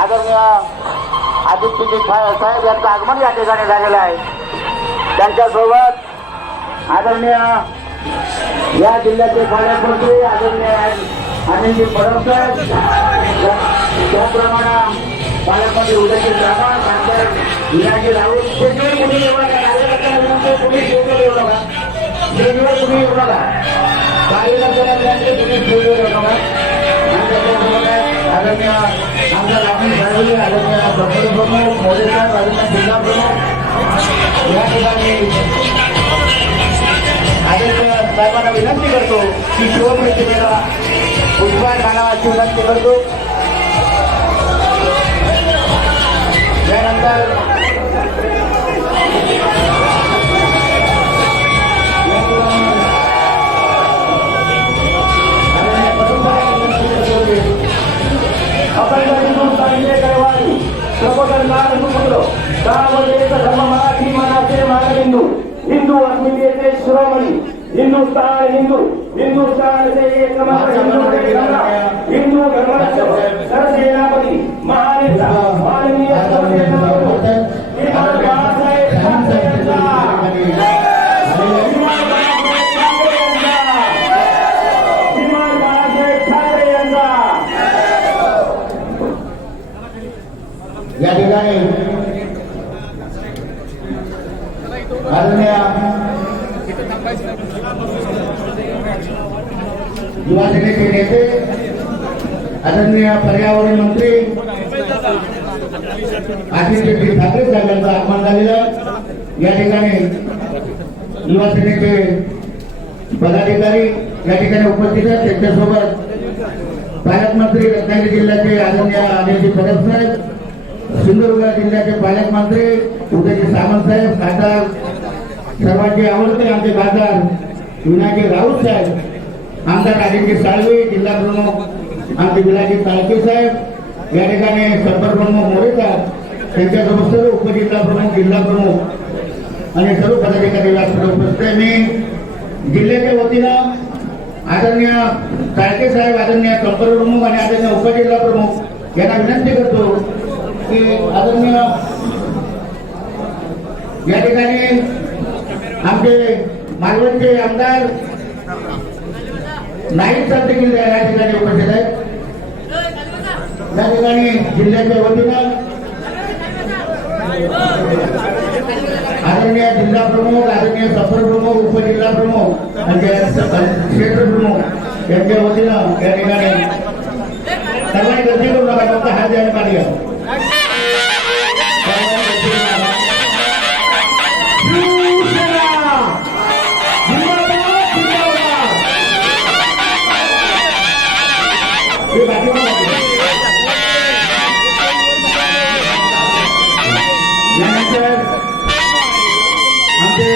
आदरणीय आदित्य साहेब यांचं आगमन या ठिकाणी झालेलं आहे। त्यांच्यासोबत आदरणीय या जिल्ह्याचे पालकमंत्री आदरणीय अनिल परब साहेब, त्याप्रमाणे पालकमंत्री उदयजी राणा, खासदार विनायक राऊत, तुम्ही येऊ नका, काही लक्षात तुम्ही येऊ नका। आदरणीय आमदार राहुल साहेब, आदरणीय डॉक्टर प्रमुख मोरे साहेब, आदरणीय जिल्हा प्रमुख या ठिकाणी आदरणीय साहेबांना विनंती करतो की शिवप्रतिमेला पुष्पहार घालावाची विनंती करतो। त्यानंतर हिंदू अस्मितेचे शिरोमणी हिंदुस्तान हिंदू हिंदुस्तान से एकमात्र हिंदू धर्माचे सरसेनापती महानेता माननीय या ठिकाणी आदरणीय युवा सेनेचे नेते आदरणीय पर्यावरण मंत्री आदित्य ठाकरे साहेबांचं आगमन झालेलं। या ठिकाणी युवा सेनेचे पदाधिकारी या ठिकाणी उपस्थित आहेत। त्यांच्यासोबत पालकमंत्री रत्नागिरी जिल्ह्याचे आदरणीय अनिल परब साहेब, सिंधुदुर्ग जिल्ह्याचे पालकमंत्री उदयजी सामंत साहेब, खासदार सर्वांचे आवडते आमचे खासदार विनायक राऊत साहेब, आमदार राजेंद्र साळवे, जिल्हा प्रमुख आमचे विलाजी तालके साहेब, या ठिकाणी संपर्क प्रमुख मोरे साहेब, त्यांच्यासोबत सर्व उपजिल्हा प्रमुख, जिल्हा प्रमुख आणि सर्व पदाधिकारी व्यासपीठावर उपस्थित आहे। मी जिल्ह्याच्या वतीनं आदरणीय तालके साहेब, आदरणीय संपर्क प्रमुख आणि आदरणीय उपजिल्हा प्रमुख यांना विनंती करतो की आदरणीय या ठिकाणी आमचे मालवणचे आमदार नाईक साहेब देखील या ठिकाणी उपस्थित आहेत। या ठिकाणी जिल्ह्याच्या वतीनं आदरणीय जिल्हा प्रमुख, आदरणीय संपर्क प्रमुख, उपजिल्हा प्रमुख आणि क्षेत्र प्रमुख यांच्या वतीनं या ठिकाणी सर्वांनी गर्दी करू नका, फक्त हात द्यायला पाहिजे। यानंतर आमचे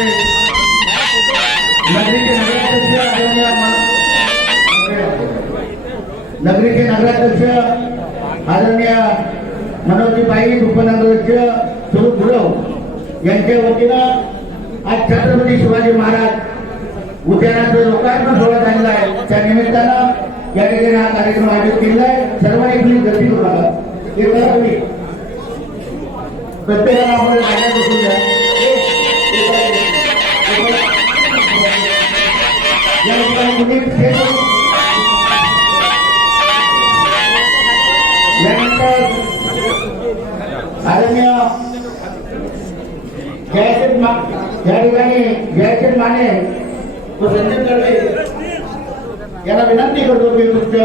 नगरीचे नगराध्यक्ष आदरणीय मनोजी पाईक, उपनगराध्यक्ष सुरुप गुरव यांच्या वतीनं आज छत्रपती शिवाजी महाराज उद्यानाचं लोकार्पण सोहळा झालेला आहे। त्या निमित्तानं या ठिकाणी हा कार्यक्रम आयोजित केलेला आहे। सर्वांनी आपली गर्दी करू नका, प्रत्येकाला आपण जागा बसून द्या। यानंतर आदरणीय या ठिकाणी जयचंद माने व संजय दळवे यांना विनंती करतो की तुमचं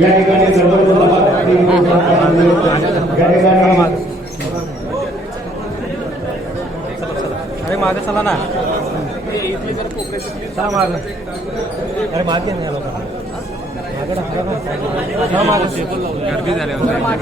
या ठिकाणी अरे मागे चला ना, माग अरे मागे नाही लोक गर्दी झाली माग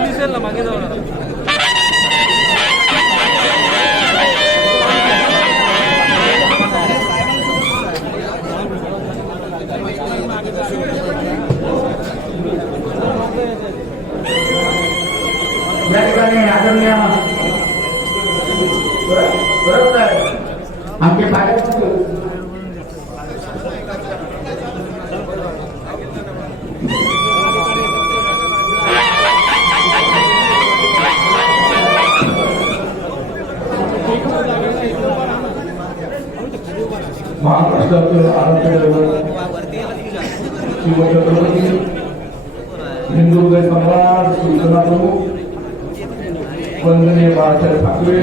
दिसेल ना मागे जाऊ या ठिकाणी आदरणीय बरोबर आहे आमचे पालक महाराष्ट्राचं आराध्य दैवत शिवछत्रपती हिंदू हृदय सम्राट शिवसेना प्रमुख वंदनीय बाळासाहेब ठाकरे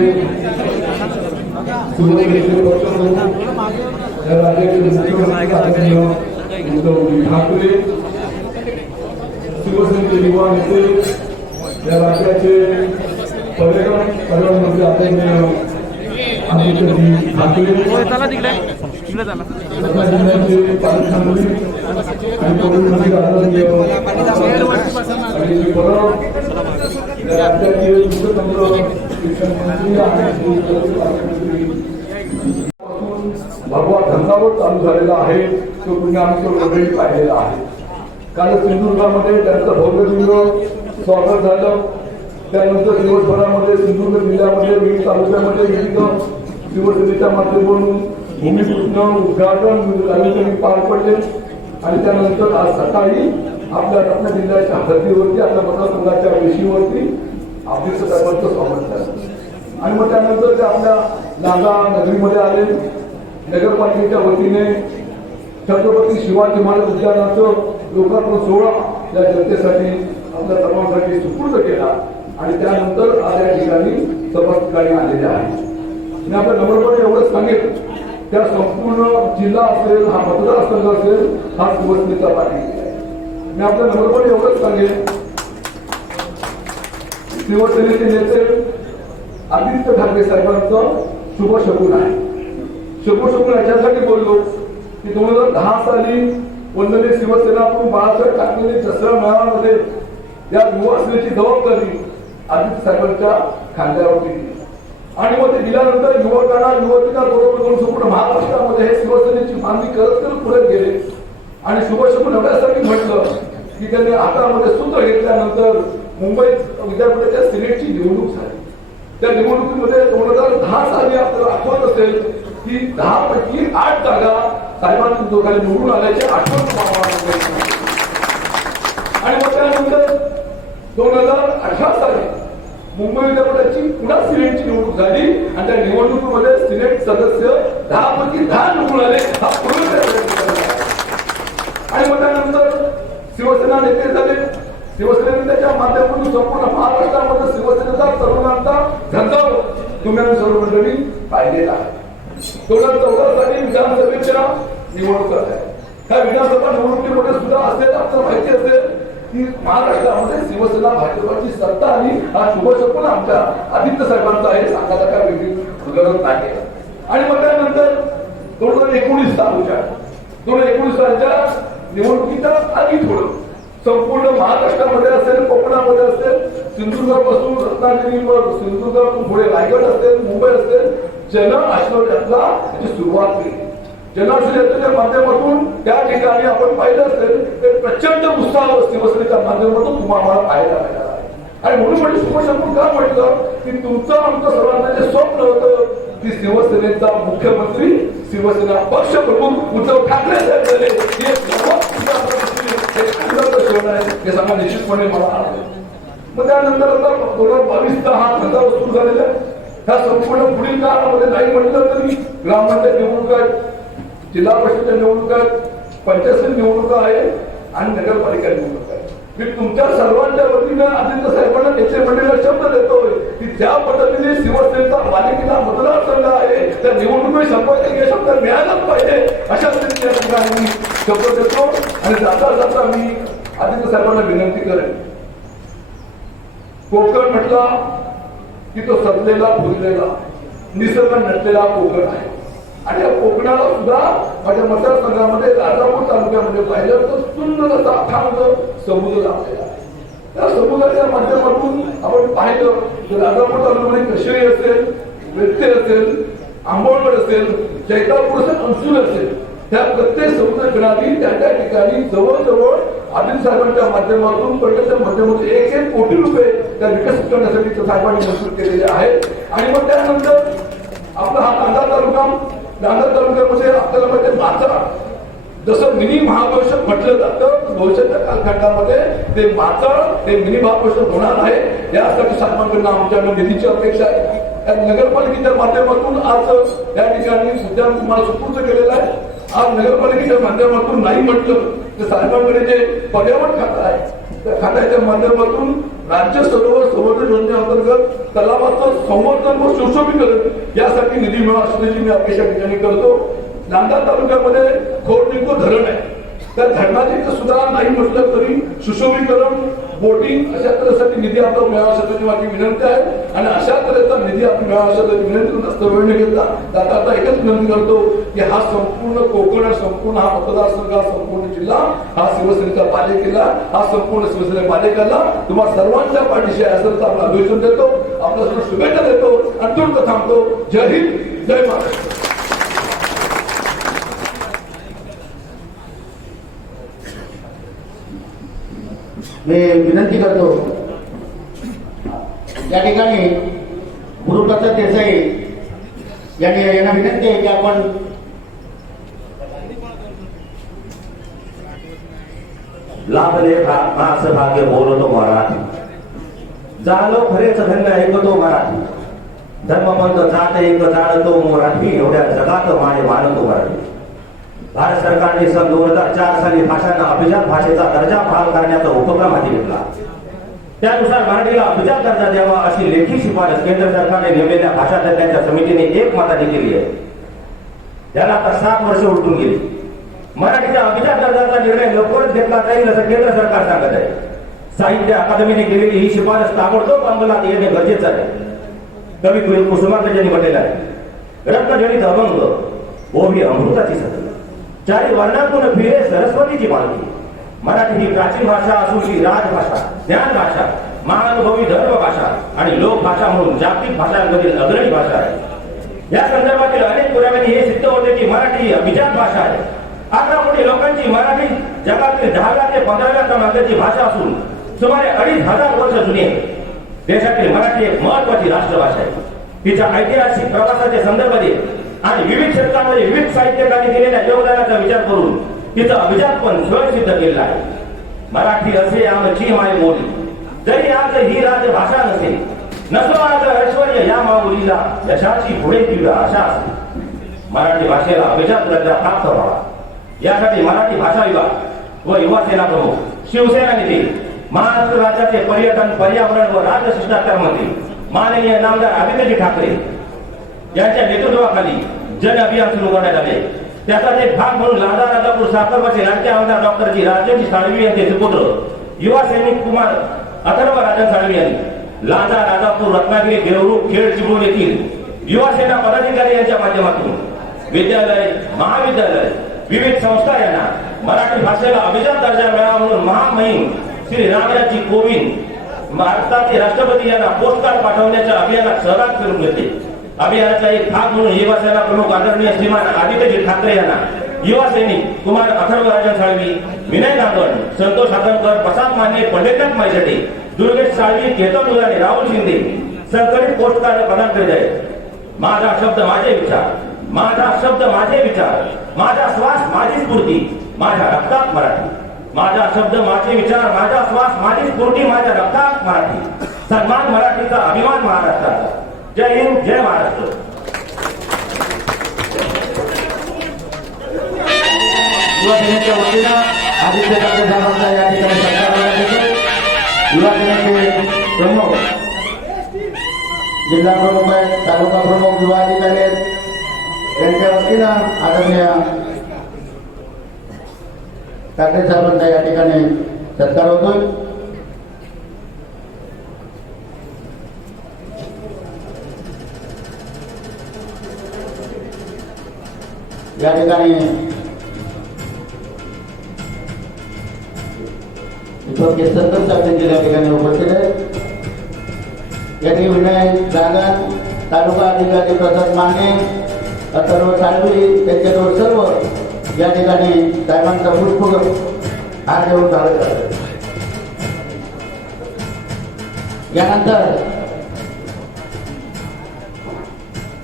सुरक्षेचे पक्षप्रमुख या राज्याचे मुख्यमंत्री आदरणीय उद्धवजी ठाकरे शिवसेनेचे युवा नेते या राज्याचे पर्यटन मंत्री आदरणीय आदित्यजी ठाकरे चला तिकडे तिकडे चला सध्या जिल्ह्याचे पालकमंत्री आणि परिवहन आदरणीय अनिल परब राज्याचे मुख्यमंत्री शिक्षण मंत्री आणि भगवा धंदावर चालू झालेला आहे तो पुन्हा आमचं वगैरे पाहिलेला आहे. काल सिंधुदुर्गामध्ये त्यांचं भव्यदिव्य स्वागत झालं. त्यानंतर दिवसभरामध्ये सिंधुदुर्ग जिल्ह्यामध्ये विविध तालुक्यामध्ये विविध शिवसेनेच्या माध्यमातून भूमिपूजन उद्घाटन पार पडले आणि त्यानंतर आज सकाळी आपल्या रत्न जिल्ह्याच्या हद्दीवरती आपल्या मतदारसंघाच्या वेशीवरती अभिष साहेबांचं स्वागत झालं आणि मग त्यानंतर ते आपल्या नागा नगरीमध्ये आले. नगरपालिकेच्या वतीने छत्रपती शिवाजी महाराज उद्यानाचं लोकार्पण सोहळा या जनतेसाठी आपल्या सर्वांसाठी सुपूर्द केला आणि त्यानंतर आज या ठिकाणी सर्व ठिकाणी आलेले आहे. मी आपल्या नम्रपणे एवढंच सांगेल त्या संपूर्ण जिल्हा असेल हा मतदारसंघ असेल हा शिवसेनेचा पाठिंबा आहे. मी आपल्या नम्रपणे एवढंच सांगेल शिवसेनेचे नेते आदित्य ठाकरे साहेबांचं शुभशकुन आहे. शुभशकुन याच्यासाठी बोललो की 2010 साली वंदनीय शिवसेनाप्रमुख बाळासाहेब ठाकरे दसरा मेळाव्यामध्ये या युवासेनेची जबाबदारी आदित्य साहेबांच्या खांद्यावरती दिली आणि मग ते दिल्यानंतर युवकांना युवतींबरोबर करून संपूर्ण महाराष्ट्रामध्ये हे शिवसेनेची मागणी करत पुढे गेले आणि शुभशकुन एवढ्यासाठी म्हटलं की त्यांनी हातामध्ये सूत्र घेतल्यानंतर मुंबईत विद्यापीठाच्या सिनेटची निवडणूक झाली. त्या निवडणुकीमध्ये 2010 साली आपल्याला आठवत असेल की 10 पैकी 8 जागा साहेबांच्या दोघांनी निवडून आल्याचे आठवण आणि मग त्यानंतर 2018 साली मुंबई विद्यापीठाची पुन्हा सिनेटची निवडणूक झाली आणि त्या निवडणुकीमध्ये सिनेट सदस्य 10 पैकी 10 निवडून आले. हा आणि मग त्यानंतर शिवसेना नेते झाले. शिवसेनेच्या माध्यमातून संपूर्ण महाराष्ट्रामध्ये शिवसेनेचा तरुणांचा झंझाव तुम्ही आम्ही सर्व मंडळी पाहिलेला आहे. 2014 साली विधानसभेच्या निवडणुका आहे. ह्या विधानसभा निवडणुकीमध्ये सुद्धा असेल आपल्याला माहिती असेल की महाराष्ट्रामध्ये शिवसेना भाजपची सत्ता आली. हा शुभशकुन आमच्या आदित्य साहेबांचा आहे सांगायला काय वेगळी गरज नाही. आणि मग त्यानंतर 2019 सालच्या निवडणुकीच्या आधी थोडं संपूर्ण महाराष्ट्रामध्ये असेल कोकणामध्ये असेल सिंधुदुर्गापासून रत्नागिरीवर सिंधुदुर्गापासून पुढे रायगड असेल मुंबई असेल जन आशीर्वादाला त्याची सुरुवात केली. जन आशीर्वादाच्या माध्यमातून त्या ठिकाणी आपण पाहिलं असेल तर प्रचंड उत्साह शिवसेनेच्या माध्यमातून तुम्हाला पाहायला मिळाला आहे. आणि म्हणून म्हणजे शुभशकुन का म्हटलं की तुमचं आमचं सर्वांचं जे स्वप्न होतं की शिवसेनेचा मुख्यमंत्री शिवसेना पक्ष प्रमुख उद्धव ठाकरे साहेब झाले हे सांगा निश्चितपणे मला आवडेल. मग त्यानंतर आता 2022 हा धंदा सुरू झालेला आहे. ह्या संपूर्ण पुढील काळामध्ये नाही म्हटलं तरी ग्रामपंचायत निवडणूक आहेत, जिल्हा परिषदेच्या निवडणूक आहेत, पंचायत निवडणुका आहे आणि नगरपालिका निवडणूक आहे. मी तुमच्या सर्वांच्या वतीनं आदित्य साहेबांना नेते मंडळीला शब्द देतोय की ज्या पद्धतीने शिवसेनेचा पालिकेला मतदारसंघ आहे त्या निवडणुकी संपवायचे हे शब्द मिळायलाच पाहिजे अशा ठिकाणी मी शब्द देतो. आणि जाता जाता मी आदित्य साहेबांना विनंती करेन, कोकण म्हटला की तो सजलेला फुललेला निसर्ग नटलेला कोकण आहे आणि या कोकणाला सुद्धा माझ्या मतदारसंघामध्ये राजापूर तालुक्यामध्ये पाहिलं तर सुंदर असा अथांग समुद्र लाभलेला आहे. त्या समुद्राच्या माध्यमातून आपण पाहिलं तर राजापूर तालुक्यामध्ये कशेळी असेल, व्यत्यय असेल, आंबोळगड असेल, जैतापूर असेल, अंसूर असेल, त्या प्रत्येक समुद्र किनारी त्या ठिकाणी जवळजवळ आदिल साहेबांच्या माध्यमातून पर्यटन माध्यमातून 1 कोटी रुपये त्या विकसित करण्यासाठी साहेबांनी मंजूर केलेले आहेत. आणि मग त्यानंतर आपला हा नांदा तालुक्यामध्ये आपल्याला म्हणजे माचा जसं मिनी महाबळेश्वर म्हटलं जातं, भविष्याच्या कालखंडामध्ये ते माचाळ ते मिनी महाबळेश्वर होणार आहे. यासाठी साहेबांकडून आमच्याकडून निधीची अपेक्षा आहे. नगरपालिकेच्या माध्यमातून आज त्या ठिकाणी उद्यान तुम्हाला सुपूर्द केलेलं आहे. आज नगरपालिकेच्या माध्यमातून नाही म्हटलं तर साहेबांकडे जे पर्यावरण खातं आहे त्या खात्याच्या माध्यमातून राज्य सरोवर संवर्धन योजनेअंतर्गत तलावाचं संवर्धन व सुशोभीकरण यासाठी निधी मिळावा असल्याची मी अपेक्षा ठिकाणी करतो. नांदा तालुक्यामध्ये खोडनिको धरण आहे. त्या धरणाची सुद्धा नाही म्हटलं तरी सुशोभीकरण, बोटिंग अशा तऱ्हेसाठी निधी आपला मिळावा असल्याची माझी विनंती आहे. आणि अशा तऱ्हेचा निधी आपण मिळावा असल्याची विनंती जास्त वेळ न घेता आता एकच विनंती करतो की हा संपूर्ण कोकण, संपूर्ण हा मतदारसंघ, संपूर्ण जिल्हा हा शिवसेनेचा बालेकिल्ला, हा संपूर्ण शिवसेने बालेकिल्ला तुम्हाला सर्वांच्या पाठीशी असं आपलं अभिवादन देतो, आपल्याला शुभेच्छा देतो आणि तुर्क थांबतो. जय हिंद, जय महाराष्ट्र. मी विनंती करतो या ठिकाणी गुरुप्रसाद देसाई यांना विनंती आहे की आपण लाभले असं भाग्य बोलतो मराठी, झालो खरेच धन्य ऐकतो मराठी, धर्मपंथ जात एक जाणतो मराठी, एवढ्या जगात माय मानतो मराठी. भारत सरकारने सन 2004 साली भाषांना अभिजात भाषेचा दर्जा बहाल करण्याचा उपक्रम हाती घेतला. त्यानुसार मराठीला अभिजात दर्जा द्यावा अशी लेखी शिफारस केंद्र सरकारने नेमलेल्या भाषा तज्ञांच्या समितीने एकमताने केली आहे. त्याला आता 7 वर्ष उलटून गेली. मराठीच्या अभिजात दर्जाचा निर्णय लवकरच घेतला जाईल असं केंद्र सरकार सांगत आहे. साहित्य अकादमीने केलेली ही शिफारस ताबडतोब अंमलात येणे गरजेचं आहे. कवी कुसुमाग्रज यांनी म्हटलेलं आहे, रत्नजडित अभंग ओवी अमृताची सत, चारी वर्णातून फिरे सरस्वतीची पालखी. मराठी ही प्राचीन भाषा असून ही राजभाषा, ज्ञान भाषा, महानुभवी धर्म भाषा आणि लोक भाषा म्हणून जागतिक भाषांमधील अग्रणी भाषा आहे. या संदर्भातील अनेक पुराव्यांनी हे सिद्ध होते की मराठी ही अभिजात भाषा आहे. 11 कोटी लोकांची मराठी जगातील 10व्या ते 15व्या क्रमांकाची भाषा असून सुमारे 2500 वर्ष जुनी आहे. देशातील मराठी एक महत्वाची राष्ट्रभाषा आहे. तिच्या ऐतिहासिक प्रवासाचे संदर्भ देत आणि विविध क्षेत्रामध्ये विविध साहित्यकारांनी केलेल्या योगदानाचा विचार करून तिचं अभिजातपण स्वयं सिद्ध केलेलं आहे. मराठी असे आमची माय बोली, जरी आज ही राजभाषा नसेल, नसो आज ऐश्वर्य या माऊलीला, यशाची पुढे तीव्र आशा असते. मराठी भाषेला अभिजात दर्जा प्राप्त व्हावा यासाठी मराठी भाषा विभाग व युवा सेना प्रमुख, शिवसेना नेते, महाराष्ट्र राज्याचे पर्यटन, पर्यावरण व राज्य शिष्टाचार मंत्री माननीय नामदार आदित्यजी ठाकरे यांच्या नेतृत्वाखाली जन अभियान सुरू करण्यात आले. त्याचाच एक भाग म्हणून लांजा राजापूर साखरबाचे राज्य आमदार डॉक्टर जी राजेंद्र साळवी यांचे सुपुत्र युवा सैनिक कुमार अथर्व राजन साळवी यांनी लांजा राजापूर रत्नागिरी देवरूख खेड चिपळूण येथील युवा सेना पदाधिकारी यांच्या माध्यमातून विद्यालय, महाविद्यालय, विविध संस्था यांना मराठी भाषेला अभिजात दर्जा मिळावा म्हणून महामहिम श्री रामराजी कोविंद भारताचे राष्ट्रपती यांना पोस्टकार्ड पाठवण्याच्या अभियानात सहभाग करून घेतले. अभियानाचा एक भाग म्हणून युवा सेना प्रमुख आदरणीय श्रीमान आदित्यजी ठाकरे यांना युवा सैनिक कुमार अथर्व राजन साळवी, विनय नागवण, संतोष हातणकर, प्रसाद मान्य, पंडितनाथ मायशेटे, दुर्गेश साळवी, केतन उदाने, राहुल शिंदे संकलित पोस्टकार्ड प्रदान करीत आहेत. माझा शब्द माझे विचार, माझा शब्द माझे विचार, माझा श्वास माझी स्फूर्ती, माझ्या रक्तात मराठी. माझा शब्द माझे विचार, माझा श्वास माझी स्फूर्ती, माझ्या रक्तात मराठी. सन्मान मराठीचा, अभिमान महाराष्ट्राचा. जय हिंद, जय महाराष्ट्र. युवा सेनेच्या वतीनं आदित्य ठाकरे साहेबांचा या ठिकाणी सत्कार करण्यात येतो. युवा सेनेचे प्रमुख, जिल्हा प्रमुख आहेत, तालुका प्रमुख, युवा अधिकारी आहेत, यांच्या वतीनं आदरणीय ठाकरे साहेबांचा या ठिकाणी सत्कार होतोय. या ठिकाणी दीपक केसरकर साहेब या ठिकाणी उपस्थित आहेत. या ठिकाणी विनय जागन, तालुका अधिकारी प्रसाद माने, अथर्व साळवी त्यांच्याजवळ सर्व या ठिकाणी साहेबांचा पुष्प हार देऊन स्वागत करतात. यानंतर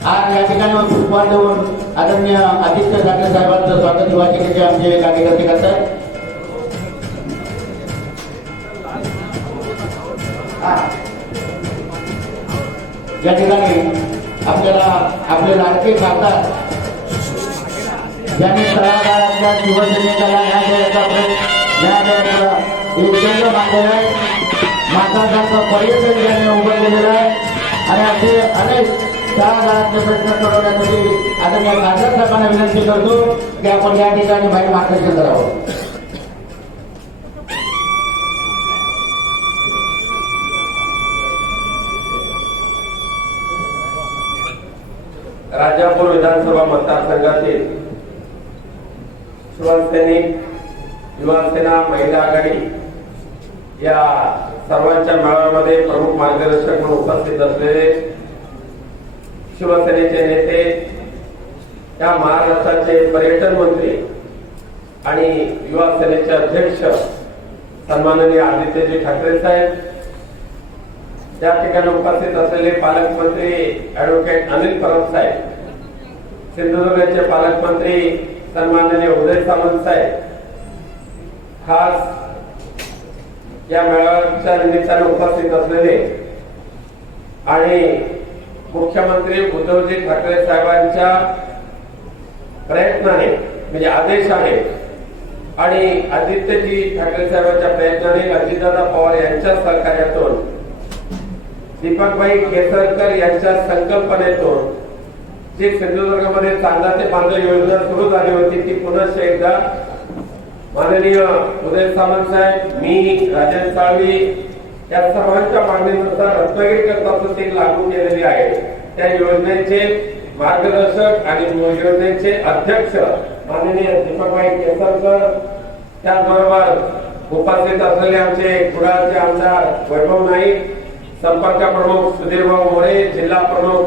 आज या ठिकाणी पुष्पहार देऊन आदरणीय आदित्य ठाकरे साहेबांचं स्वागत युवासेनेचे आमचे कार्यकर्ते करतात. या ठिकाणी आपल्याला आपले लाडके खासदार ज्यांनी तळागाळातल्या शिवसैनिकाला न्याय द्यायचा एक केंद्र बांधलेलं आहे, मातांचा पर्यटन ज्यांनी उभं केलेलं आहे आणि असे अनेक तळागाळातले प्रश्न सोडवण्यासाठी आदरणीय खासदार साहेबांना विनंती करतो की आपण या ठिकाणी बाहेर मार्गदर्शन करावं. राजापूर विधानसभा मतदारसंघातील शिवसैनिक, युवासेना, महिला आघाडी या सर्वांच्या मेळाव्यामध्ये प्रमुख मार्गदर्शक म्हणून उपस्थित असलेले शिवसेनेचे नेते, या महाराष्ट्राचे पर्यटन मंत्री आणि युवा सेनेचे अध्यक्ष सन्माननीय आदित्यजी ठाकरे साहेब, त्या ठिकाणी उपस्थित असलेले पालकमंत्री ऍडव्होकेट अनिल परब साहेब, सिंधुदुर्गचे पालकमंत्री सन्माननीय उदय सामंत साहेब, खास या मेळाव्याच्या निमित्ताने उपस्थित असलेले आणि मुख्यमंत्री उद्धवजी ठाकरे साहेबांच्या प्रयत्नाने म्हणजे आदेशाने आणि आदित्यजी ठाकरे साहेबांच्या प्रयत्नाने अजितदादा पवार यांच्या सहकार्यातून दीपकभाई केसरकर यांच्या संकल्पनेतून जी सिंधुदुर्गमध्ये चांदा ते बांधा योजना सुरू झाली होती ती पुन्हा एकदा माननीय उदय सामंत साहेब, मी, राजन साळवी या सर्वांच्या मागणीनुसार रत्नागिरीकरता ती लागू केलेली आहे. त्या योजनेचे मार्गदर्शक आणि योजनेचे अध्यक्ष माननीय दीपकभाई केसरकर, त्याचबरोबर उपस्थित असलेले आमचे कुडाळचे आमदार वैभव नाईक, संपर्क प्रमुख सुधीरभाऊ मोरे, जिल्हा प्रमुख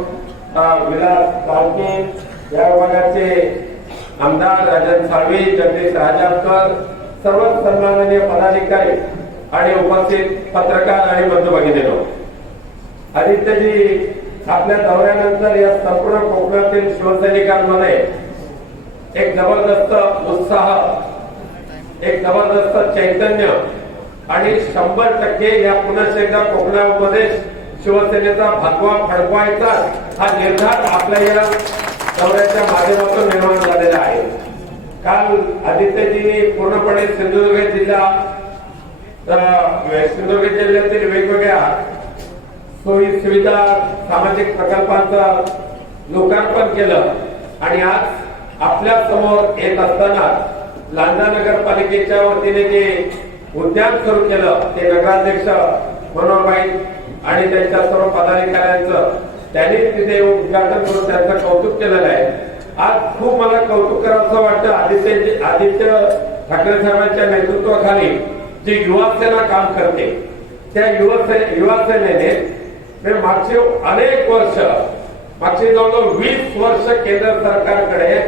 विलास पालके, या विभागाचे आमदार राजन साळवी, जगदीश राजावकर, सर्व सन्माननीय पदाधिकारी आणि उपस्थित पत्रकार आणि बंधू भगिनींनो, आदित्यजी आपल्या दौऱ्यानंतर या संपूर्ण कोकणातील शिवसैनिकांमध्ये एक जबरदस्त उत्साह, एक जबरदस्त चैतन्य आणि 100% या पुन्हा एकदा कोकणामध्ये शिवसेनेचा भगवा फडकवायचा हा निर्धार आपल्या या दौऱ्याच्या माध्यमातून निर्माण झालेला आहे. काल आदित्यजींनी पूर्णपणे सिंधुदुर्ग जिल्ह्यातील वेगवेगळ्या सोयी सुविधा, सामाजिक प्रकल्पांचं लोकार्पण केलं आणि आज आपल्या समोर येत असताना लांजा नगरपालिकेच्या वतीने जे उद्यान सुरू केलं ते नगराध्यक्ष मनोहरभाई आणि त्यांच्या सर्व पदाधिकाऱ्यांचं त्यांनी तिथे उद्घाटन करून त्यांचं कौतुक केलेलं आहे. आज खूप मला कौतुक करावंसं वाटतं आदित्य ठाकरे साहेबांच्या नेतृत्वाखाली जी युवासेना काम करते त्या युवासेनेने मागचे अनेक वर्ष, मागची जवळजवळ 20 वर्ष केंद्र सरकारकडे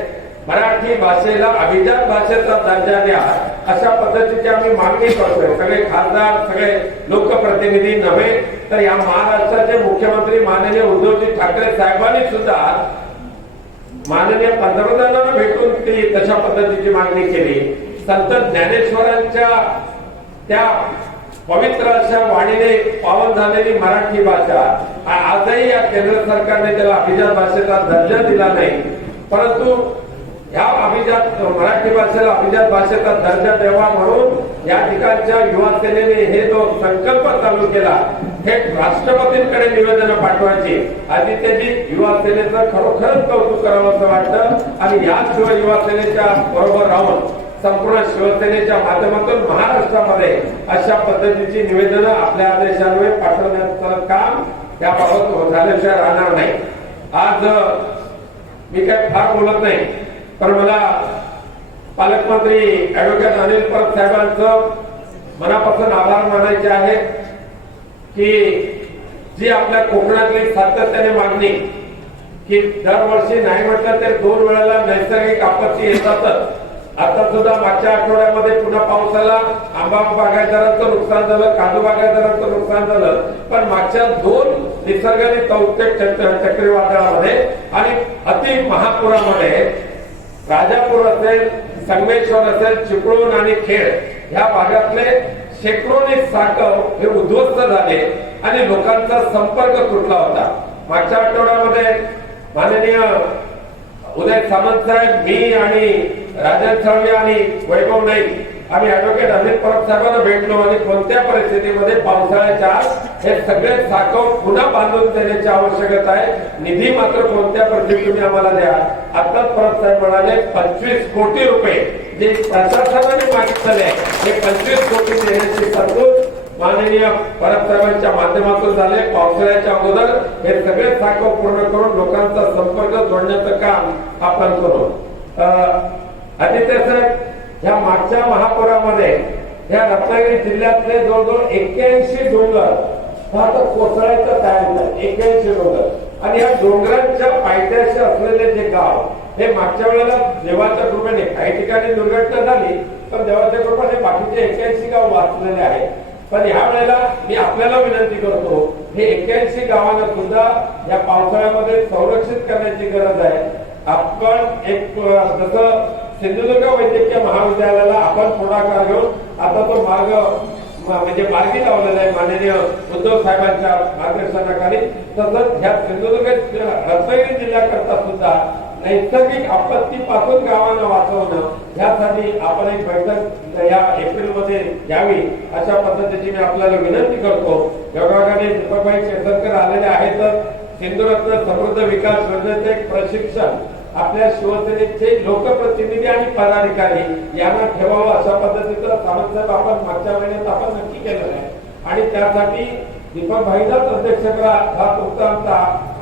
मराठी भाषेला अभिजात भाषेचा दर्जा द्या अशा पद्धतीची आम्ही मागणी करतोय. सगळे खासदार, सगळे लोकप्रतिनिधी नव्हे तर या महाराष्ट्राचे मुख्यमंत्री माननीय उद्धवजी ठाकरे साहेबांनी सुद्धा माननीय पंतप्रधानांना भेटून ती तशा पद्धतीची मागणी केली. संत ज्ञानेश्वरांच्या त्या पवित्र अशा वाणीने पावन झालेली मराठी भाषा आजही या केंद्र सरकारने त्याला अभिजात भाषेचा दर्जा दिला नाही, परंतु या अभिजात मराठी भाषेला अभिजात भाषेचा दर्जा द्यावा म्हणून या ठिकाणच्या युवा सेनेने हे जो संकल्प चालू केला थेट राष्ट्रपतींकडे निवेदन पाठवायची. आदित्यजी युवा सेनेचं खरोखरच कौतुक करावं असं वाटतं आणि याशिवाय युवा सेनेच्या बरोबर राहून संपूर्ण शिवसेनेच्या माध्यमातून महाराष्ट्रामध्ये अशा पद्धतीची निवेदनं आपल्या आदेशान्वये पाठवण्याचं काम याबाबत झाल्याशिवाय राहणार नाही. आज मी काय फार बोलत नाही, पण मला पालकमंत्री ऍडव्होकेट अनिल परब साहेबांचं मनापासून आभार मानायचे आहे की जी आपल्या कोकणातली सातत्याने मागणी की दरवर्षी नाही म्हटलं तर 2 वेळेला नैसर्गिक आपत्ती येतातच. आता सुद्धा मागच्या आठवड्यामध्ये पुन्हा पाऊस आला, आंबा बागायतदारांचं नुकसान झालं, काजू बागायतदारांचं नुकसान झालं. पण मागच्या 2 निसर्गाने तौत्तिक चक्रीवादळामध्ये आणि अति महापुरामध्ये राजापूर असेल, संगमेश्वर असेल, चिपळूण आणि खेड या भागातले शेकडोनी साखर हे उद्ध्वस्त झाले आणि लोकांचा संपर्क तुटला होता. मागच्या आठवड्यामध्ये माननीय उदय सामंत साहेब, मी आणि राजन साळवे आणि वैभव नाईक आम्ही ऍडव्होकेट अनिल परब साहेबांना भेटलो आणि कोणत्या परिस्थितीमध्ये पावसाळ्याच्या आत हे सगळे साखर पुन्हा बांधून देण्याची आवश्यकता आहे. निधी मात्र कोणत्या पद्धतीने तुम्ही आम्हाला द्या. आताच परब साहेब म्हणाले 25 कोटी रुपये जे प्रशासनाने मागितलेले आहे हे 25 कोटी देण्याची तरतूद माननीय परब साहेबांच्या माध्यमातून झाले. पावसाळ्याच्या अगोदर हे सगळे साखर पूर्ण करून लोकांचा संपर्क जोडण्याचं काम आपण करू. आदित्य साहेब, या मागच्या महापुरामध्ये या रत्नागिरी जिल्ह्यातले जवळजवळ 81 डोंगर आता कोसळायचं तयार झालं. 81 डोंगर आणि या डोंगरांच्या पायथ्याशी असलेले जे गाव हे मागच्या वेळेला देवाच्या कृपेने काही ठिकाणी दुर्घटना झाली पण देवाच्या कृपेने बाकीचे 81 गाव वाचलेले आहेत. पण ह्या वेळेला मी आपल्याला विनंती करतो हे 81 गावांना सुद्धा या पावसाळ्यामध्ये संरक्षित करण्याची गरज आहे. आपण एक जसं सिंधुदुर्ग वैद्यकीय महाविद्यालयाला आपण पुढाकार घेऊन आता तो मार्ग म्हणजे मार्गी लावलेला आहे माननीय उद्धव साहेबांच्या मार्गदर्शनाखाली. तसंच ह्या सिंधुदुर्ग रत्नागिरी जिल्ह्याकरता सुद्धा नैसर्गिक आपत्तीपासून गावांना वाचवणं यासाठी आपण एक बैठक या एप्रिलमध्ये घ्यावी अशा पद्धतीची मी आपल्याला विनंती करतो. योगायोगाने दीपकभाई केसरकर आलेले आहेतच. सिंधुरत्न समृद्ध विकास योजनेचे एक प्रशिक्षण आपल्या शिवसेनेचे लोकप्रतिनिधी आणि पदाधिकारी यांना ठेवावं अशा पद्धतीचं सामंतसाहेब आपण मागच्या महिन्यात आपण नक्की केलेलं आहे आणि त्यासाठी दीपक भाईलाच अध्यक्ष करा हा तुमचा आमचा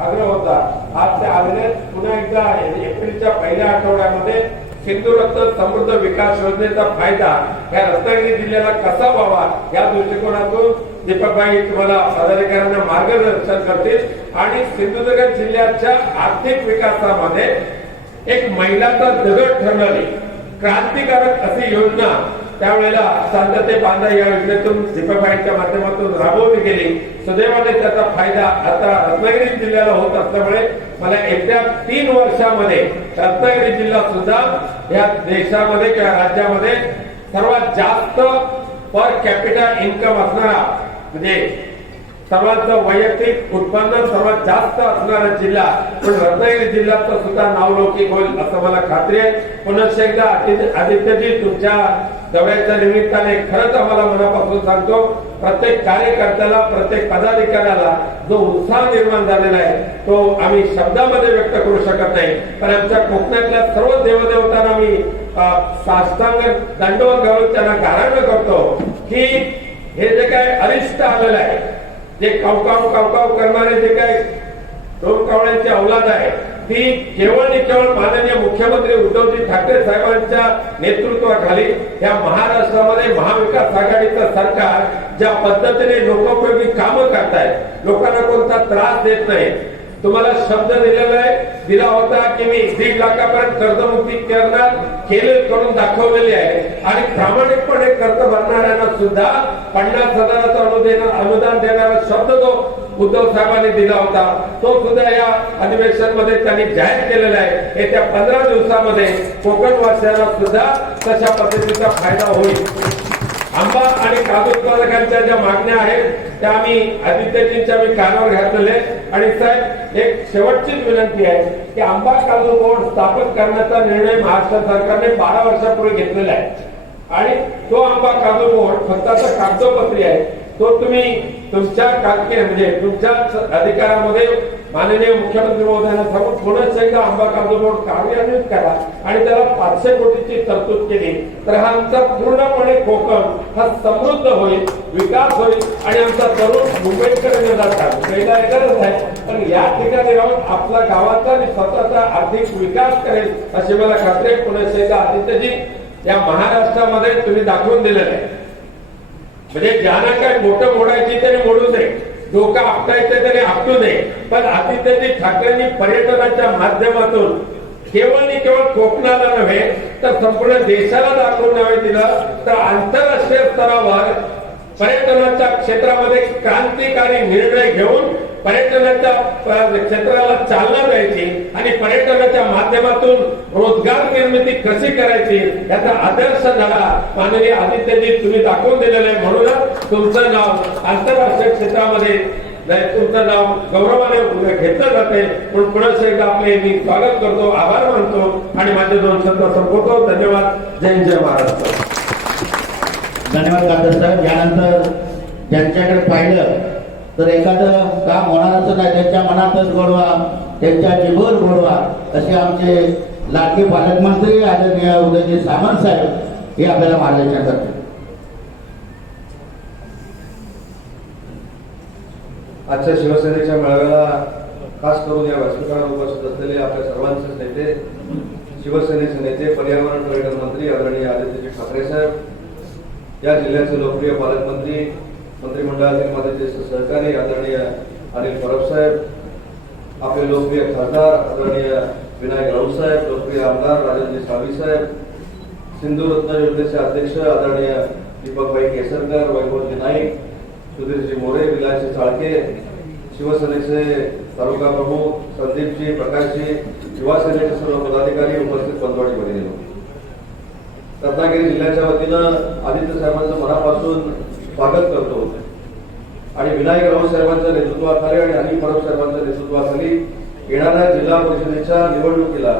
आग्रह होता. आज ते आलेले पुन्हा एकदा एप्रिलच्या पहिल्या आठवड्यामध्ये सिंधुरत्न समृद्ध विकास योजनेचा फायदा या रत्नागिरी जिल्ह्याला कसा व्हावा या दृष्टिकोनातून दीपकभाई तुम्हाला पदाधिकाऱ्यांना मार्गदर्शन करतील आणि सिंधुदुर्ग जिल्ह्याच्या आर्थिक विकासामध्ये एक मैलाचा दगड ठरणारी क्रांतिकारक अशी योजना त्यावेळेला शांतते बांधा या योजनेतून दीपकभाईंच्या माध्यमातून राबवली गेली. सुदैवाने त्याचा फायदा आता रत्नागिरी जिल्ह्याला होत असल्यामुळे मला येत्या 3 वर्षामध्ये रत्नागिरी जिल्हा सुद्धा या देशामध्ये किंवा राज्यामध्ये सर्वात जास्त पर कॅपिटल इन्कम असणारा म्हणजे सर्वात वैयक्तिक उत्पन्न सर्वात जास्त असणारा जिल्हा पण रत्नागिरी जिल्ह्याचं सुद्धा नावलौकिक होईल असं मला खात्री आहे. पुन्हा एकदा आदित्यजी तुमच्या दौऱ्याच्या निमित्ताने खरंच आम्हाला मनापासून सांगतो प्रत्येक कार्यकर्त्याला प्रत्येक पदाधिकाऱ्याला जो उत्साह निर्माण झालेला आहे तो आम्ही शब्दामध्ये व्यक्त करू शकत नाही. पण आमच्या कोकणातल्या सर्व देवदेवतांना मी साष्टांग दंडवत घालून त्यांना गाराणं करतो की हे जे काय अरिष्ट आलेलं आहे जे कावकाव करणारे जे काय दोन कावळ्यांची औलाद आहे ती केवळ आणि केवळ माननीय मुख्यमंत्री उद्धवजी ठाकरे साहेबांच्या नेतृत्वाखाली या महाराष्ट्रामध्ये महाविकास आघाडीचं सरकार ज्या पद्धतीने लोकोपयोगी कामं करतायत लोकांना कोणता त्रास देत नाही. तुम्हाला शब्द दिला होता की मी 1.5 लाखापर्यंत कर्जमुक्ती करणार करून दाखवलेली आहे आणि प्रामाणिकपणे कर्ज भरणाऱ्यांना सुद्धा 50,000चं अनुदान देणारा शब्द जो उद्धव साहेबांनी दिला होता तो सुद्धा या अधिवेशनामध्ये त्यांनी जाहीर केलेला आहे. येत्या 15 दिवसामध्ये कोकणवासियांना सुद्धा तशा पद्धतीचा फायदा होईल. आंबा आणि काजू उत्पादकांच्या ज्या मागण्या आहेत त्या आम्ही आदित्यजींच्या मी कानावर घातलेले आणि साहेब एक शेवटचीच विनंती आहे की आंबा काजू बोर्ड स्थापन करण्याचा निर्णय महाराष्ट्र सरकारने 12 वर्षापूर्वी घेतलेला आहे आणि तो आंबा काजू बोर्ड फक्त आता कागदोपत्री आहे. तो तुम्ही तुमच्या म्हणजे तुमच्या अधिकारामध्ये माननीय मुख्यमंत्री महोदयांना सांगून पुन्हा एकदा आंबा काजू बोर्ड कार्यान्वित करा आणि त्याला 500 कोटीची तरतूद केली तर हा आमचा पूर्णपणे कोकण हा समृद्ध होईल विकास होईल आणि आमचा तरुण मुंबईकडे न जाता पहिला गरज आहे पण पण या ठिकाणी राहून आपला गावाचा आणि स्वतःचा आर्थिक विकास करेल अशी मला खात्री आहे. पुणे एकदा आदित्यजी या महाराष्ट्रामध्ये तुम्ही दाखवून दिलेलं आहे. म्हणजे ज्यांना काय मोठं मोडायची त्याने मोडू दे, डोकं आपटायचे त्याने आपटू दे, पण आदित्यजी ठाकरेंनी पर्यटनाच्या माध्यमातून केवळ आणि केवळ कोकणाला नव्हे तर संपूर्ण देशाला दाखवून नव्हे दिलं तर आंतरराष्ट्रीय स्तरावर पर्यटनाच्या क्षेत्रामध्ये क्रांतिकारी निर्णय घेऊन पर्यटनाच्या क्षेत्राला चालना द्यायची आणि पर्यटनाच्या माध्यमातून रोजगार निर्मिती कशी करायची याचा आदर्श धडा माननीय आदित्यजी तुम्ही दाखवून दिलेला आहे. म्हणूनच तुमचं नाव आंतरराष्ट्रीय क्षेत्रामध्ये तुमचं नाव गौरवाने घेतलं जाते. म्हणून पुन्हा एकदा आपले मी स्वागत करतो, आभार मानतो आणि माझे 2 शब्द संपवतो. धन्यवाद. जय हिंद, जय महाराष्ट्र. धन्यवाद खासदार साहेब. यानंतर ज्यांच्याकडे पाहिलं तर एखादं काम होणारच नाही, त्यांच्या मनातच गोडवा, त्यांच्या जीभवर गोडवा असे आमचे लाडके पालकमंत्री आदरणीय उदयजी सामंत साहेब हे आपल्याला मार्गदर्शन करतात. आजच्या शिवसेनेच्या मेळाव्याला खास करून या व्यासपीठावर उपस्थित असलेले आपल्या सर्वांचे नेते, शिवसेनेचे नेते, पर्यावरण पर्यटन मंत्री आदरणीय आदित्यजी ठाकरे साहेब, या जिल्ह्याचे लोकप्रिय पालकमंत्री, मंत्रिमंडळातील माझे ज्येष्ठ सहकारी आदरणीय अनिल परब साहेब, आपले लोकप्रिय खासदार आदरणीय विनायक राऊत साहेब, लोकप्रिय आमदार राजनजी साळवी साहेब, सिंधू रत्न योजनेचे अध्यक्ष आदरणीय दीपकभाई केसरकर, वैभवजी नाईक, सुधीरजी मोरे, विलासजी चाळके, शिवसेनेचे तालुका प्रमुख संदीपजी, प्रकाशजी, युवा सेनेचे सर्व पदाधिकारी, उपस्थित पंतवाडी भगिनी, रत्नागिरी जिल्ह्याच्या वतीनं आदित्य साहेबांचं मनापासून स्वागत करतो आणि विनायक राऊत साहेबांच्या नेतृत्वाखाली आणि अनिल परब साहेबांच्या नेतृत्वाखाली येणाऱ्या जिल्हा परिषदेच्या निवडणुकीला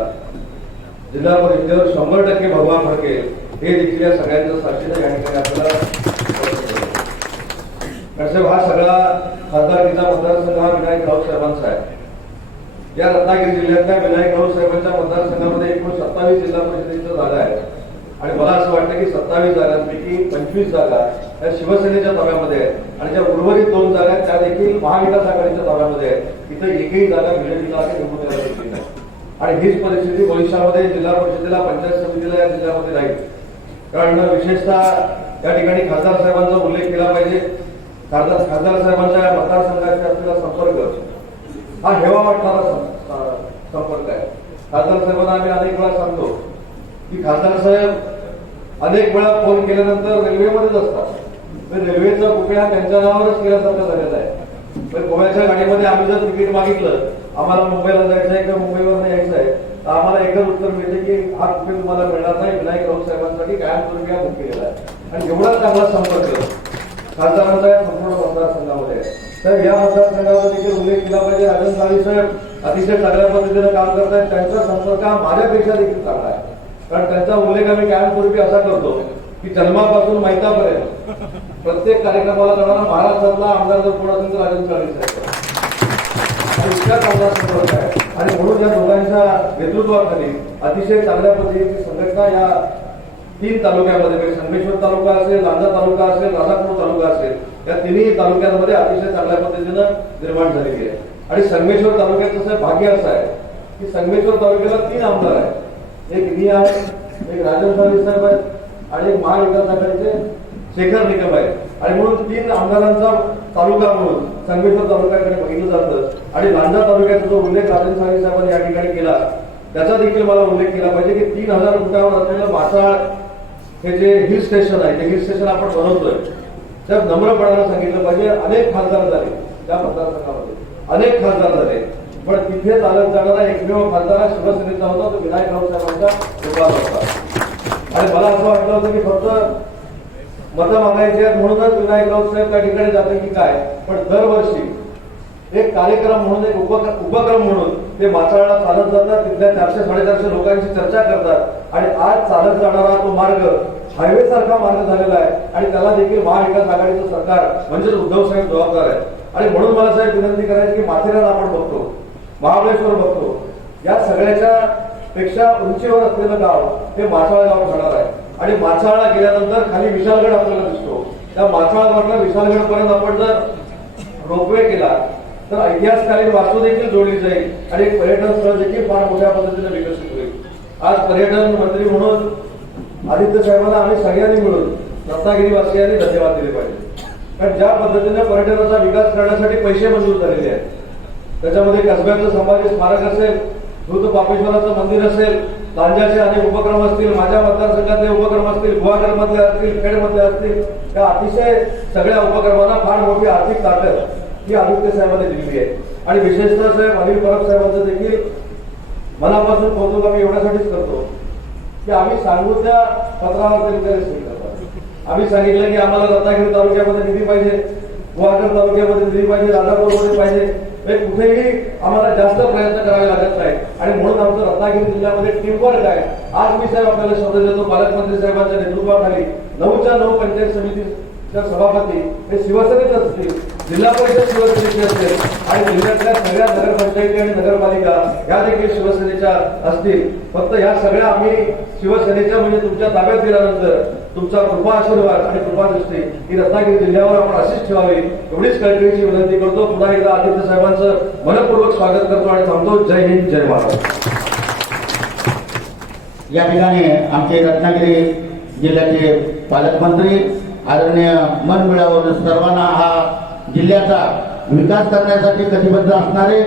जिल्हा परिषदेवर 100% भगवा फडकेल हे देखील या सगळ्यांच्या साक्षीने या ठिकाणी आपल्याला साहेब, हा सगळा खासदारकीचा मतदारसंघ हा विनायक राऊत साहेबांचा आहे. या रत्नागिरी जिल्ह्यातल्या विनायक राऊत साहेबांच्या मतदारसंघामध्ये एकूण 27 जिल्हा परिषदेच्या जागा आहेत आणि मला असं वाटतं की 27 जागांपैकी 25 जागा या शिवसेनेच्या ताब्यामध्ये आहेत आणि ज्या उर्वरित 2 जागा आहेत त्या देखील महाविकास आघाडीच्या ताब्यामध्ये आहेत. इथं एकही जागा बीजेपीला निवडून द्यायला देखील नाही आणि हीच परिस्थिती भविष्यामध्ये जिल्हा परिषदेला, पंचायत समितीला या जिल्ह्यामध्ये राहील. कारण विशेषतः या ठिकाणी खासदार साहेबांचा उल्लेख केला पाहिजे. खासदार साहेबांच्या मतदारसंघाशी असलेला संपर्क हा हेवा वाटणारा संपर्क आहे. खासदार साहेबांना आम्ही अनेक वेळा सांगतो की खासदार साहेब अनेक वेळा फोन केल्यानंतर रेल्वेमध्येच असतात. रेल्वेचा बुकिंग हा त्यांच्या नावावरच केल्यासारखं झालेलं आहे. पण गोव्याच्या गाडीमध्ये आम्ही जर तिकीट मागितलं, आम्हाला मुंबईला जायचं आहे किंवा मुंबईवर यायचं आहे, तर आम्हाला एकच उत्तर मिळते की हा तिकीट तुम्हाला मिळणार नाही, विनायक राऊत साहेबांसाठी कायमस्वरूपी हा बुक केलेला आहे. आणि एवढा चांगला संपर्क खासदारांचा या संपूर्ण मतदारसंघामध्ये आहे. तर या मतदारसंघाचा देखील उल्लेख केला पाहिजे. राजन साळवी साहेब अतिशय चांगल्या पद्धतीने काम करतात. त्यांचा संपर्क हा माझ्यापेक्षा देखील चांगला आहे. कारण त्यांचा उल्लेख आम्ही कायमस्वरूपी असा करतो की जन्मापासून मैतापर्यंत प्रत्येक कार्यक्रमाला जाणारा महाराष्ट्रातला आमदार जर कोण असेल तर राजन साळवी साहेब इतका चांगला संपर्क आहे. आणि म्हणून या दोघांच्या नेतृत्वाखाली अतिशय चांगल्या पद्धतीची संघटना या 3 तालुक्यामध्ये, संगमेश्वर तालुका असेल, लांजा तालुका असेल, राजापूर तालुका असेल, या तिन्ही तालुक्यांमध्ये अतिशय चांगल्या पद्धतीनं निर्माण झालेली आहे. आणि संगमेश्वर तालुक्याचं भाग्य असं आहे की संगमेश्वर तालुक्याला 3 आमदार आहेत. एक मी आहे, एक राजन साळवी साहेब आहेत आणि एक महाविकास आघाडीचे शेखर निकम आहेत. आणि म्हणून 3 आमदारांचा तालुका म्हणून संगमेश्वर तालुक्याकडे बघितलं जातं. आणि लांजा तालुक्याचा जो उल्लेख राजन साळवी साहेबांनी या ठिकाणी केला त्याचा देखील मला उल्लेख केला पाहिजे की 3000 फुटावर असलेलं मासाळ हे जे हिल स्टेशन आहे, ते हिल स्टेशन आपण बनवतोय, त्या नम्रपणानं सांगितलं पाहिजे. अनेक खासदार झाले त्या मतदारसंघामध्ये, अनेक खासदार झाले, पण तिथे चालत जाणारा एकमेव खासदार शिवसेनेचा होता, तो विनायक राऊत साहेबांचा उभार होता. आणि मला असं वाटलं होतं की फक्त मतं मागायची आहेत म्हणूनच विनायक राऊत साहेब त्या ठिकाणी जाते की काय, पण दरवर्षी एक कार्यक्रम म्हणून, एक उपक्रम म्हणून ते मासाळला चालत जातात. तिथल्या 400-450 लोकांची चर्चा करतात आणि आज चालत जाणारा तो मार्ग हायवे सारखा मार्ग झालेला आहे आणि त्याला देखील महाविकास आघाडीचं सरकार म्हणजेच उद्धव साहेब जबाबदार आहे. आणि म्हणून मला साहेब विनंती करायची की माथेरान आपण बघतो, महाबळेश्वर बघतो, या सगळ्याच्या पेक्षा उंचीवर असलेलं गाव हे मासाळ गाव ठरणार आहे. आणि मासाळला गेल्यानंतर खाली विशालगड आपल्याला दिसतो. त्या मासाळवरनं विशालगड पर्यंत आपण जर रोपवे केला तर इतिहासकालीन वास्तू देखील जोडली जाईल आणि एक पर्यटन स्थळ देखील फार मोठ्या पद्धतीने विकसित होईल. आज पर्यटन मंत्री म्हणून आदित्य साहेबांना आम्ही सगळ्यांनी मिळून रत्नागिरीवासियांनी धन्यवाद दिले पाहिजे. कारण ज्या पद्धतीने पर्यटनाचा विकास करण्यासाठी पैसे मंजूर झालेले आहेत, त्याच्यामध्ये कसब्याचं संभाजी स्मारक असेल, दूध पापेश्वराचं मंदिर असेल, लांजाचे अनेक उपक्रम असतील, माझ्या मतदारसंघातले उपक्रम असतील, गुहागर मधले असतील, खेड मधले असतील, त्या अतिशय सगळ्या उपक्रमांना फार मोठी आर्थिक ताकद ही आदित्य साहेबांनी दिलेली आहे. आणि विशेषतः साहेब अनिल परब साहेबांचं देखील मनापासून कौतुक आम्ही एवढ्यासाठीच करतो की आम्ही सांगू त्या पत्रावर ते करतात. आम्ही सांगितलं की आम्हाला रत्नागिरी तालुक्यामध्ये निधी पाहिजे, गुहागर तालुक्यामध्ये निधी पाहिजे, राजापूरमध्ये पाहिजे, कुठेही आम्हाला जास्त प्रयत्न करावे लागत नाही. आणि म्हणून आमचं रत्नागिरी जिल्ह्यामध्ये टीमवर्क आहे. आज मी साहेब आपल्याला शब्द देतो, पालकमंत्री साहेबांच्या नेतृत्वाखाली 9च्या 9 पंचायत समितीच्या सभापती हे शिवसेनेच असतील, जिल्हा परिषद शिवसेनेचे असेल आणि जिल्ह्यातल्या सगळ्या नगरपंचायती आणि नगरपालिका ह्या देखील शिवसेनेच्या असतील. फक्त ह्या सगळ्या आम्ही शिवसेनेच्या म्हणजे तुमच्या ताब्यात दिल्यानंतर तुमचा कृपा आशीर्वाद आणि कृपा दृष्टी ही रत्नागिरी जिल्ह्यावर आपण अशीच ठेवावी एवढीच कळकळीची विनंती करतो. पुन्हा एकदा आदित्य साहेबांचं मनपूर्वक स्वागत करतो आणि थांबतो. जय हिंद, जय महाराष्ट्र. या ठिकाणी आमचे रत्नागिरी जिल्ह्याचे पालकमंत्री आदरणीय मन मिळावून सर्वांना हा जिल्ह्याचा विकास करण्यासाठी कटिबद्ध असणारे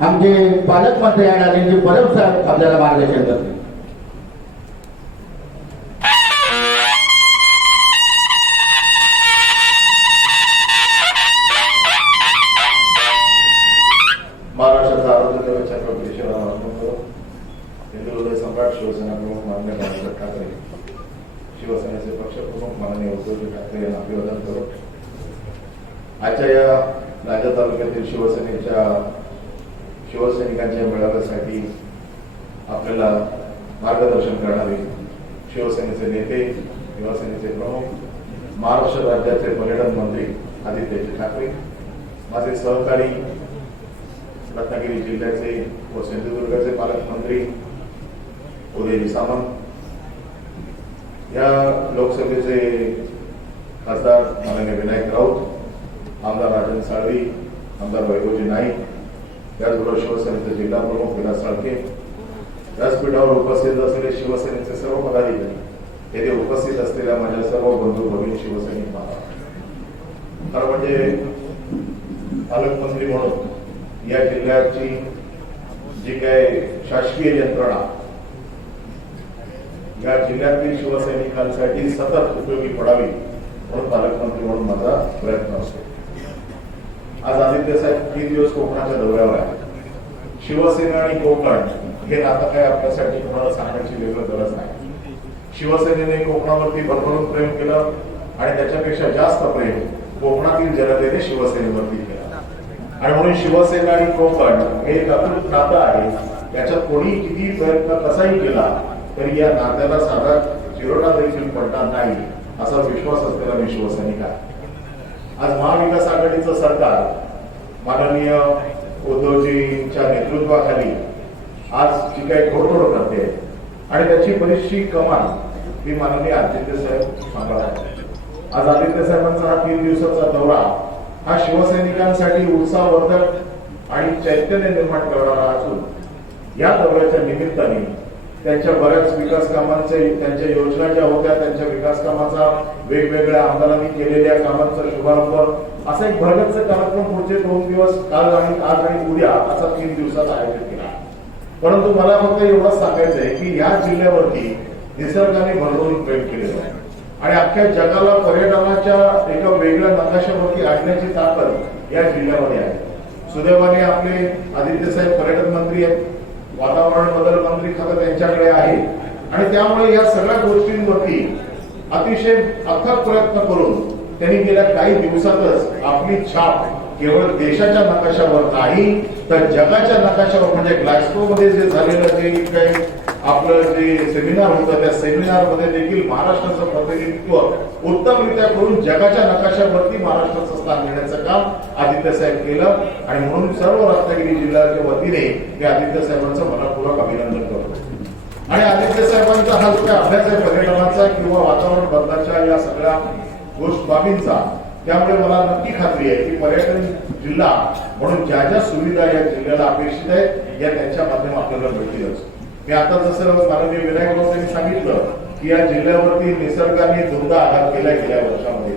आमचे पालकमंत्री आणि आदरणीय परब साहेब आपल्याला मार्गदर्शन करतील. महाराष्ट्राचा आरोग्य देव छत्रपती शिवराय हिंदू हृदय सम्राट शिवसेना प्रमुख माननीय बाळासाहेब ठाकरे, शिवसेनेचे पक्षप्रमुख माननीय उद्धवजी ठाकरे यांना अभिवादन करू. आजच्या या राजा तालुक्यातील शिवसैनिकांच्या मेळाव्यासाठी आपल्याला मार्गदर्शन करणारे शिवसेनेचे नेते, शिवसेनेचे प्रमुख, महाराष्ट्र राज्याचे पर्यटन मंत्री आदित्यजी ठाकरे, माझे सहकारी रत्नागिरी जिल्ह्याचे व सिंधुदुर्गाचे पालकमंत्री उदयजी सामंत, या लोकसभेचे खासदार माननीय विनायक राऊत, आमदार राजन साळवी, आमदार वैभवजी नाईक, त्याचबरोबर शिवसेनेचे जिल्हा प्रमुख विलास साळके, व्यासपीठावर उपस्थित असलेले शिवसेनेचे सर्व पदाधिकारी, येथे उपस्थित असलेल्या माझ्या सर्व बंधू भगिनी शिवसैनिक महाराज, खरं म्हणजे पालकमंत्री म्हणून या जिल्ह्याची जी काही शासकीय यंत्रणा या जिल्ह्यातील शिवसैनिकांसाठी सतत उपयोगी पडावी म्हणून पालकमंत्री म्हणून माझा प्रयत्न असतो. आज आदित्य साहेब 3 दिवस कोकणाच्या दौऱ्यावर आहे. शिवसेना आणि कोकण हे नातं काय आपल्यासाठी कोणाला सांगण्याची वेगळी गरज नाही. शिवसेनेने कोकणावरती भरभरून प्रेम केलं आणि त्याच्यापेक्षा जास्त प्रेम कोकणातील जनतेने शिवसेनेवरती केलं आणि म्हणून शिवसेना आणि कोकण हे एक अतूट नातं आहे. त्याच्यात कोणी किती प्रयत्न कसाही केला तरी या नात्याला साधा चिरोटा देखील पडणार नाही असा विश्वास असलेला मी शिवसैनिक आहे. आज महाविकास आघाडीचं सरकार माननीय उद्धवजींच्या नेतृत्वाखाली आज जी काही घोडतोड करते आणि त्याची बरीचशी कमान मी माननीय आदित्य साहेब सांभाळत आहे. आज आदित्य साहेबांचा हा 3 दिवसाचा दौरा हा शिवसैनिकांसाठी उत्साहवर्धक आणि चैतन्य निर्माण करणारा असून या दौऱ्याच्या निमित्ताने त्यांच्या बऱ्याच विकास कामांचे, त्यांच्या योजना ज्या होत्या त्यांच्या विकास कामाचा, वेगवेगळ्या आमदारांनी केलेल्या कामांचा शुभारंभ असा एक भरगच्च कार्यक्रम पुढचे 2 दिवस आज आणि उद्या असा 3 दिवसाचा आयोजन केला. परंतु मला फक्त एवढंच सांगायचं आहे की या जिल्ह्यावरती निसर्गाने भरभरून प्रेम केलेलं आहे आणि अख्ख्या जगाला पर्यटनाच्या एका वेगळ्या नकाशावरती आणण्याची ताकद या जिल्ह्यामध्ये आहे. सुदैवाने आपले आदित्य साहेब पर्यटन मंत्री आहेत, वातावरण बदल मंत्री खातं त्यांच्याकडे आहे आणि त्यामुळे या सगळ्या गोष्टींवरती अतिशय अथक प्रयत्न करून त्यांनी गेल्या काही दिवसातच आपली छाप केवळ देशाच्या नकाशावर नाही तर जगाच्या नकाशावर म्हणजे ग्लासगो मध्ये जे झालेलं जे काही आपलं जे सेमिनार होतं त्या सेमिनार मध्ये देखील महाराष्ट्राचं प्रतिनिधित्व उत्तमरित्या करून जगाच्या नकाशावरती महाराष्ट्राचं स्थान देण्याचं काम आदित्य साहेब केलं आणि म्हणून सर्व रत्नागिरी जिल्ह्याच्या वतीने मी आदित्य साहेबांचं मनपूर्वक अभिनंदन करतो. आणि आदित्य साहेबांचा हा जो काही अभ्यास आहे पर्यटनाचा किंवा वातावरण बदलाच्या या सगळ्या बाबींचा त्यामुळे मला नक्की खात्री आहे की पर्यटन जिल्हा म्हणून ज्या ज्या सुविधा या जिल्ह्याला अपेक्षित आहेत या त्यांच्या माध्यमातून आपल्याला मिळतीलच. मी आता जसं माननीय विनायक राऊत यांनी सांगितलं की या जिल्ह्यावरती निसर्गाने दुर्गा आघात केला गेल्या वर्षामध्ये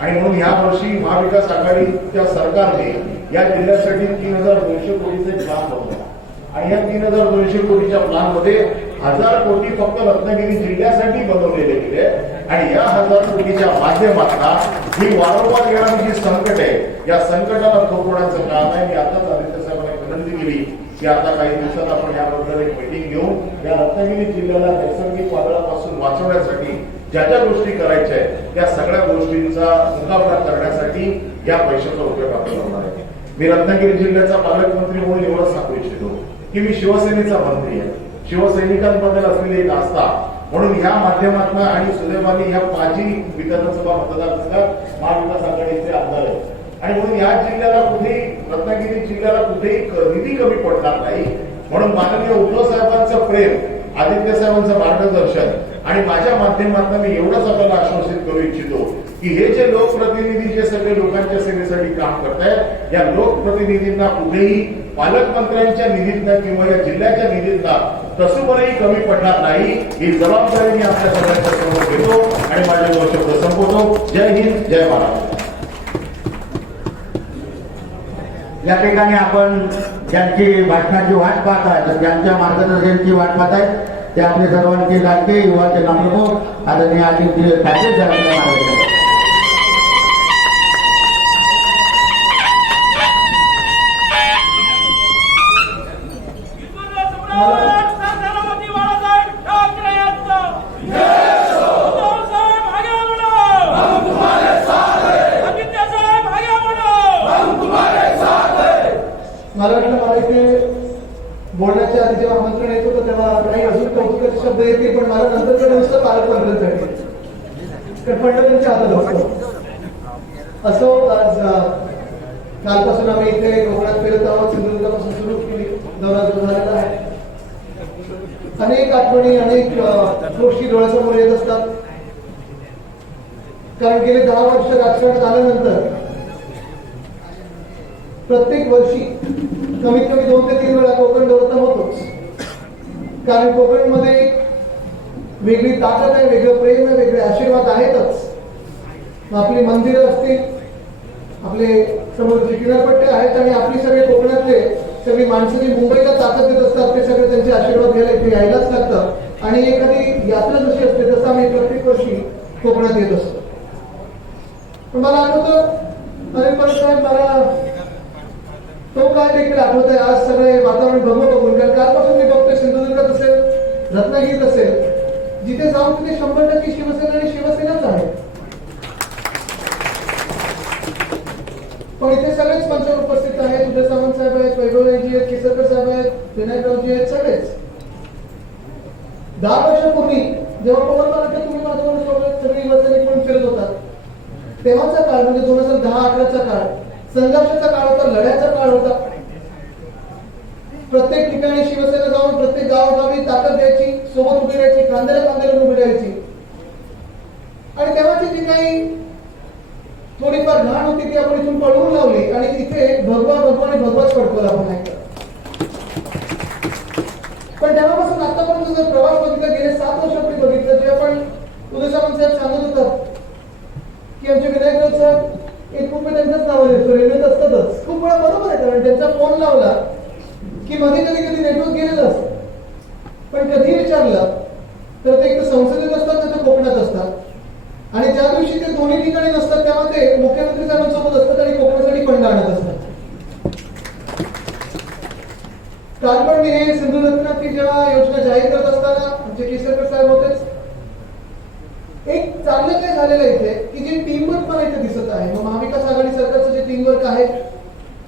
आणि म्हणून या वर्षी महाविकास आघाडीच्या सरकारने या जिल्ह्यासाठी 3,200 कोटीचे प्लॅन बनवला आणि या 3,200 कोटीच्या प्लॅन मध्ये 1,000 कोटी फक्त रत्नागिरी जिल्ह्यासाठी बनवलेले गेले आणि या 1,000 कोटीच्या माध्यमातून ही वारंवार येणारी जी संकट आहे या संकटाला थोपवण्याचं काम आहे. मी आताच आदित्य साहेबांना विनंती केली की आता काही दिवसात आपण याबद्दल एक मीटिंग घेऊन या रत्नागिरी जिल्ह्याला नैसर्गिक वादळापासून वाचवण्यासाठी ज्या ज्या गोष्टी करायच्या आहेत त्या सगळ्या गोष्टींचा मुकाबला करण्यासाठी या पैशाचा उपयोग आपण करणार आहे. मी रत्नागिरी जिल्ह्याचा पालकमंत्री म्हणून एवढं सांगू इच्छितो की मी शिवसेनेचा मंत्री आहे. शिवसैनिकांबद्दल असलेली एक आस्था म्हणून या माध्यमातून आणि सुदैवाने ह्या 5 विधानसभा मतदारसंघात महाविकास आघाडीचे आमदार आहेत आणि म्हणून या जिल्ह्याला कुठेही रत्नागिरी जिल्ह्याला कुठेही निधी कमी पडणार नाही. म्हणून माननीय उद्धव साहेबांचं प्रेम, आदित्य साहेबांचं मार्गदर्शन आणि माझ्या माध्यमातून मी एवढंच आपल्याला आश्वासित करू इच्छितो की हे जे लोकप्रतिनिधी जे सगळे लोकांच्या सेवेसाठी काम करतायत या लोकप्रतिनिधींना कुठेही पालकमंत्र्यांच्या निधीतनं किंवा या जिल्ह्याच्या निधीतनं तसूनही कमी पडणार नाही. ही जबाबदारी मी आपल्या सगळ्यांच्या समोर घेतो आणि माझे 2 शब्द संपवतो. जय हिंद, जय महाराष्ट्र. या ठिकाणी आपण ज्यांची भाषणाची वाट पाहत आहे ज्यांच्या मार्गदर्शनाची वाट पाहत आहे ते आपले सर्वांचे लाडके युवाचे नमप्रमुख आदरणीय आदित्य ठाकरे साहेबांच्या मार्गदर्शन. मला वाटलं मला इथे बोलण्याच्या आधी जेव्हा आमंत्रण येत होतं तेव्हा काही अजून कौतुकाचे शब्द येतील पण मला नंतर नुसतं पालकमंत्र्यांसाठी कारण फडणवीसांच्या हातात होतं. असो आज कालपासून आम्ही इथे कोकणात फिरत आहोत. सिंधुदुर्गापासून सुरू केली दौरा जो झालेला आहे. अनेक आठवणी अनेक गोष्टी डोळ्यासमोर येत असतात कारण गेले 10 वर्ष राजकारणात आल्यानंतर प्रत्येक वर्षी कमीत कमी 2 ते 3 वेळा कोकण दौरा होतोच. कारण कोकणमध्ये वेगळी ताकद आहे, वेगळं प्रेम आहे, वेगळे आशीर्वाद आहेतच. आपली मंदिरं असतील, आपले समुद्राचे किनारपट्टे आहेत आणि आपली सगळे कोकणातले सगळी माणसं जी मुंबईला ताकद देत असतात ते सगळे त्यांचे आशीर्वाद घ्यायला इथे यायलाच लागतं आणि एखादी यात्रा जशी असते तसं आम्ही प्रत्येक वर्षी कोकणात येत असतो. पण मला आठवतं अरे परत साहेब मला तो काय देखील आठवत आहे आज सगळे वातावरण बघून कारण कालपासून मी बघतोय सिंधुदुर्गात असेल रत्नागिरीत असेल जिथे जाऊन तिथे 100% शिवसेना आणि शिवसेनाच आहे. पण इथे सगळेच मंचावर उपस्थित आहेत. उदय सामंत साहेब आहेत, वैभवजी आहेत, केसरकर साहेब आहेत, विनायकरावजी आहेत, सगळेच. 10 वर्षापूर्वी जेव्हा पवन तुम्ही माझ्यावर सगळे युवसैनिक म्हणून फिरत होतात तेव्हाचा काळ म्हणजे 2010-11चा काळ संघर्षाचा काळ होता, लढ्याचा काळ होता. प्रत्येक ठिकाणी शिवसेना जाऊन प्रत्येक गावोगावी ताकद द्यायची, सोबत उभी राहायची, खांद्याला खांद्याला उभी राहायची. आणि तेव्हाची जी काही थोडीफार घाण होती ती आपण इथून पळवून लावली आणि इथे भगवा आणि भगवाच पडतो आपण ऐकतो. पण तेव्हापासून आतापर्यंत जर प्रवास बघितला गेले 7 वर्षापूर्वी बघितलं जे आपण उदय सामंत साहेब सांगत होतात की आमचे विनायक साहेब 1 रुपये त्यांच्याच नावाने येतो, रेल्वेत असतातच. खूप वेळा बरोबर आहे कारण त्यांचा फोन लावला की मध्ये कधी नेटवर्क गेलेलं असतं. पण कधी विचारलं तर ते एक तर संसदेत असतात तर ते कोकणात असतात आणि ज्या दिवशी ते दोन्ही ठिकाणी नसतात तेव्हा ते मुख्यमंत्री साहेबांसोबत असतात आणि कोकणासाठी फंड आणत असतात. काल पण मी हे सिंधुदुर्गात जेव्हा योजना जाहीर करत असताना आमचे केसरकर साहेब होतेच. एक चांगलं काय झालेलं इथे की जे टीमवर्क मला इथे दिसत आहे. मग महाविकास आघाडी सरकारचं जे टीमवर्क आहे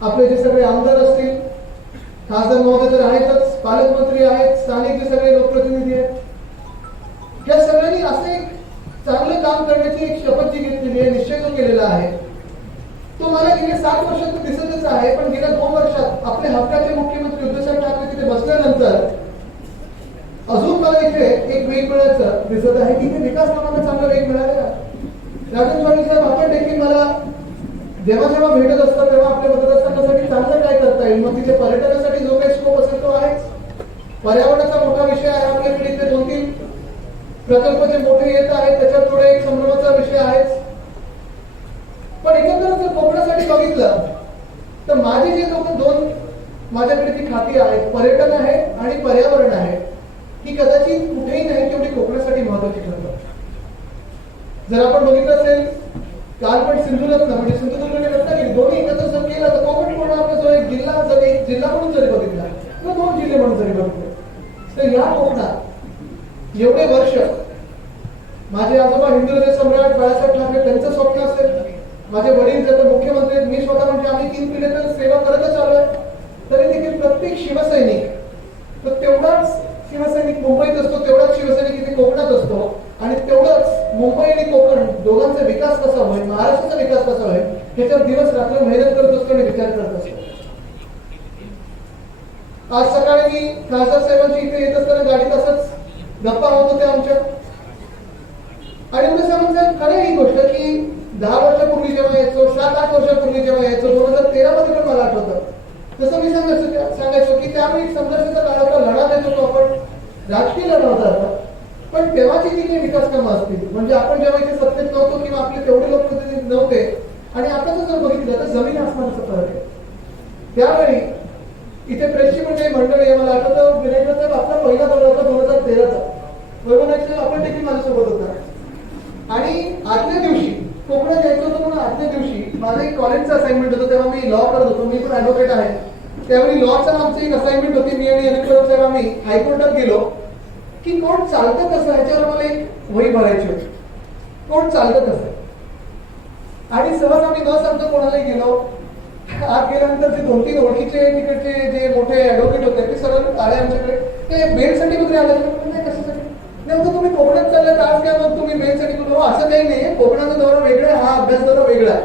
आपले जे सगळे आमदार असतील, खासदार महोदय तर आहेतच, पालकमंत्री आहेत, स्थानिक जे सगळे लोकप्रतिनिधी आहेत या सगळ्यांनी असे चांगलं काम करण्याची एक शपथ जी घेतलेली आहे, निश्चय जो केलेला आहे तो मला गेल्या 7 वर्षात दिसतच आहे. पण गेल्या 2 वर्षात आपले हक्काचे मुख्यमंत्री उद्धव ठाकरे तिथे बसल्यानंतर अजून मला इथे एक वेग मिळायचं दिसत आहे की इथे विकास कामांना चांगला वेग मिळालेला. राजन साहेब आपण देखील मला जेव्हा जेव्हा भेटत असतात तेव्हा आपल्या मतदारसंघासाठी चांगलं काय करता येईल, मग तिथे पर्यटनासाठी जो काही स्कोप असेल तो आहेच. पर्यावरणाचा मोठा विषय आहे आपल्याकडे, इथे 2-3 प्रकल्प जे मोठे येत आहेत त्याच्यात थोडे एक संभ्रमाचा विषय आहेच. पण एकंदरीत जर कोकणासाठी बघितलं तर माझी जी दोन माझ्याकडे जी खाती आहेत, पर्यटन आहे आणि पर्यावरण आहे, ही कदाचित कुठेही नाही तेवढी कोकणासाठी महत्वाची ठरतात. जर आपण बघितलं असेल काल पण सिंधुरत्न म्हणजे सिंधुदुर्ग आणि रत्नागिरी दोन्ही एकत्र जर केलं तर कोकण पूर्ण आपला जो एक जिल्हा म्हणून जरी बघितला किंवा 2 जिल्हे म्हणून जरी बघितले तर या कोकणात एवढे वर्ष माझे आजोबा हिंदू हृदय सम्राट बाळासाहेब ठाकरे त्यांचं स्वप्न असेल, माझे वडील ज्याचं मुख्यमंत्री आहेत, मी स्वतः म्हणजे आम्ही 3 पिढ्या तर सेवा करतच आलोय, तरी देखील प्रत्येक शिवसैनिक तर तेवढाच शिवसैनिक मुंबईत असतो, तेवढाच शिवसैनिक इथे कोकणात असतो आणि तेवढंच मुंबई आणि कोकण दोघांचा विकास कसा होईल, महाराष्ट्राचा विकास कसा होईल ह्याच्यावर दिवस रात्र मेहनत करत असतो आणि विचार करत असतो. आज सकाळी मी खासदार साहेबांची इथे येत असताना गाडीत असंच गप्पा होत होत्या आमच्या आणि उद्या साहेबांचं खरं ही गोष्ट की 10 वर्षापूर्वी जेव्हा यायचो, 7-8 वर्षापूर्वी जेव्हा यायचो, 2013 मध्ये पण मला आठवतं, जसं मी सांगायचो की त्यावेळी संघर्षाचा काळ होता, लढा देत होतो आपण, राजकीय लढा होता. पण तेव्हाची जी काही विकास कामं असतील म्हणजे आपण जेव्हा इथे सत्तेत नव्हतो किंवा आपले तेवढे लोकप्रतिनिधी नव्हते आणि आताच जर बघितलं तर जमीन आसमानाचा फरक आहे. त्यावेळी इथे प्रेसची पण काही मंडळी आहे, मला आठवतं विनायक साहेब आपला पहिला दौरा होता 2013चा, वैभव आपण देखील माझ्यासोबत होता आणि आदल्या दिवशी कोकणात यायचं होतं म्हणून आदल्या दिवशी माझं एक कॉलेजचं असाइनमेंट होतं, तेव्हा मी लॉ करत होतो, मी पण ऍडव्होकेट आहे, त्यावेळी लॉचा आमची एक असाइनमेंट होती, मी आणि अनिल परब साहेब आम्ही हायकोर्टात गेलो की कोण चालतं कसं ह्याच्यावर मला एक वही भरायची होती, कोण चालतं कसं आणि सहज आम्ही न सांगतो कोणालाही गेलो. आत गेल्यानंतर जे 2-3 ओळखीचे तिकडचे जे मोठे ऍडव्होकेट होते ते सगळं आले आमच्याकडे, ते बेलसाठी वगैरे आले नाही कशासाठी, नेमकं तुम्ही कोकणात चाललं तर आज काय मग तुम्ही बेलसाठी कुठं, असं काही नाही, कोकणाचा दौरा वेगळा आहे, हा अभ्यास दौरा वेगळा आहे.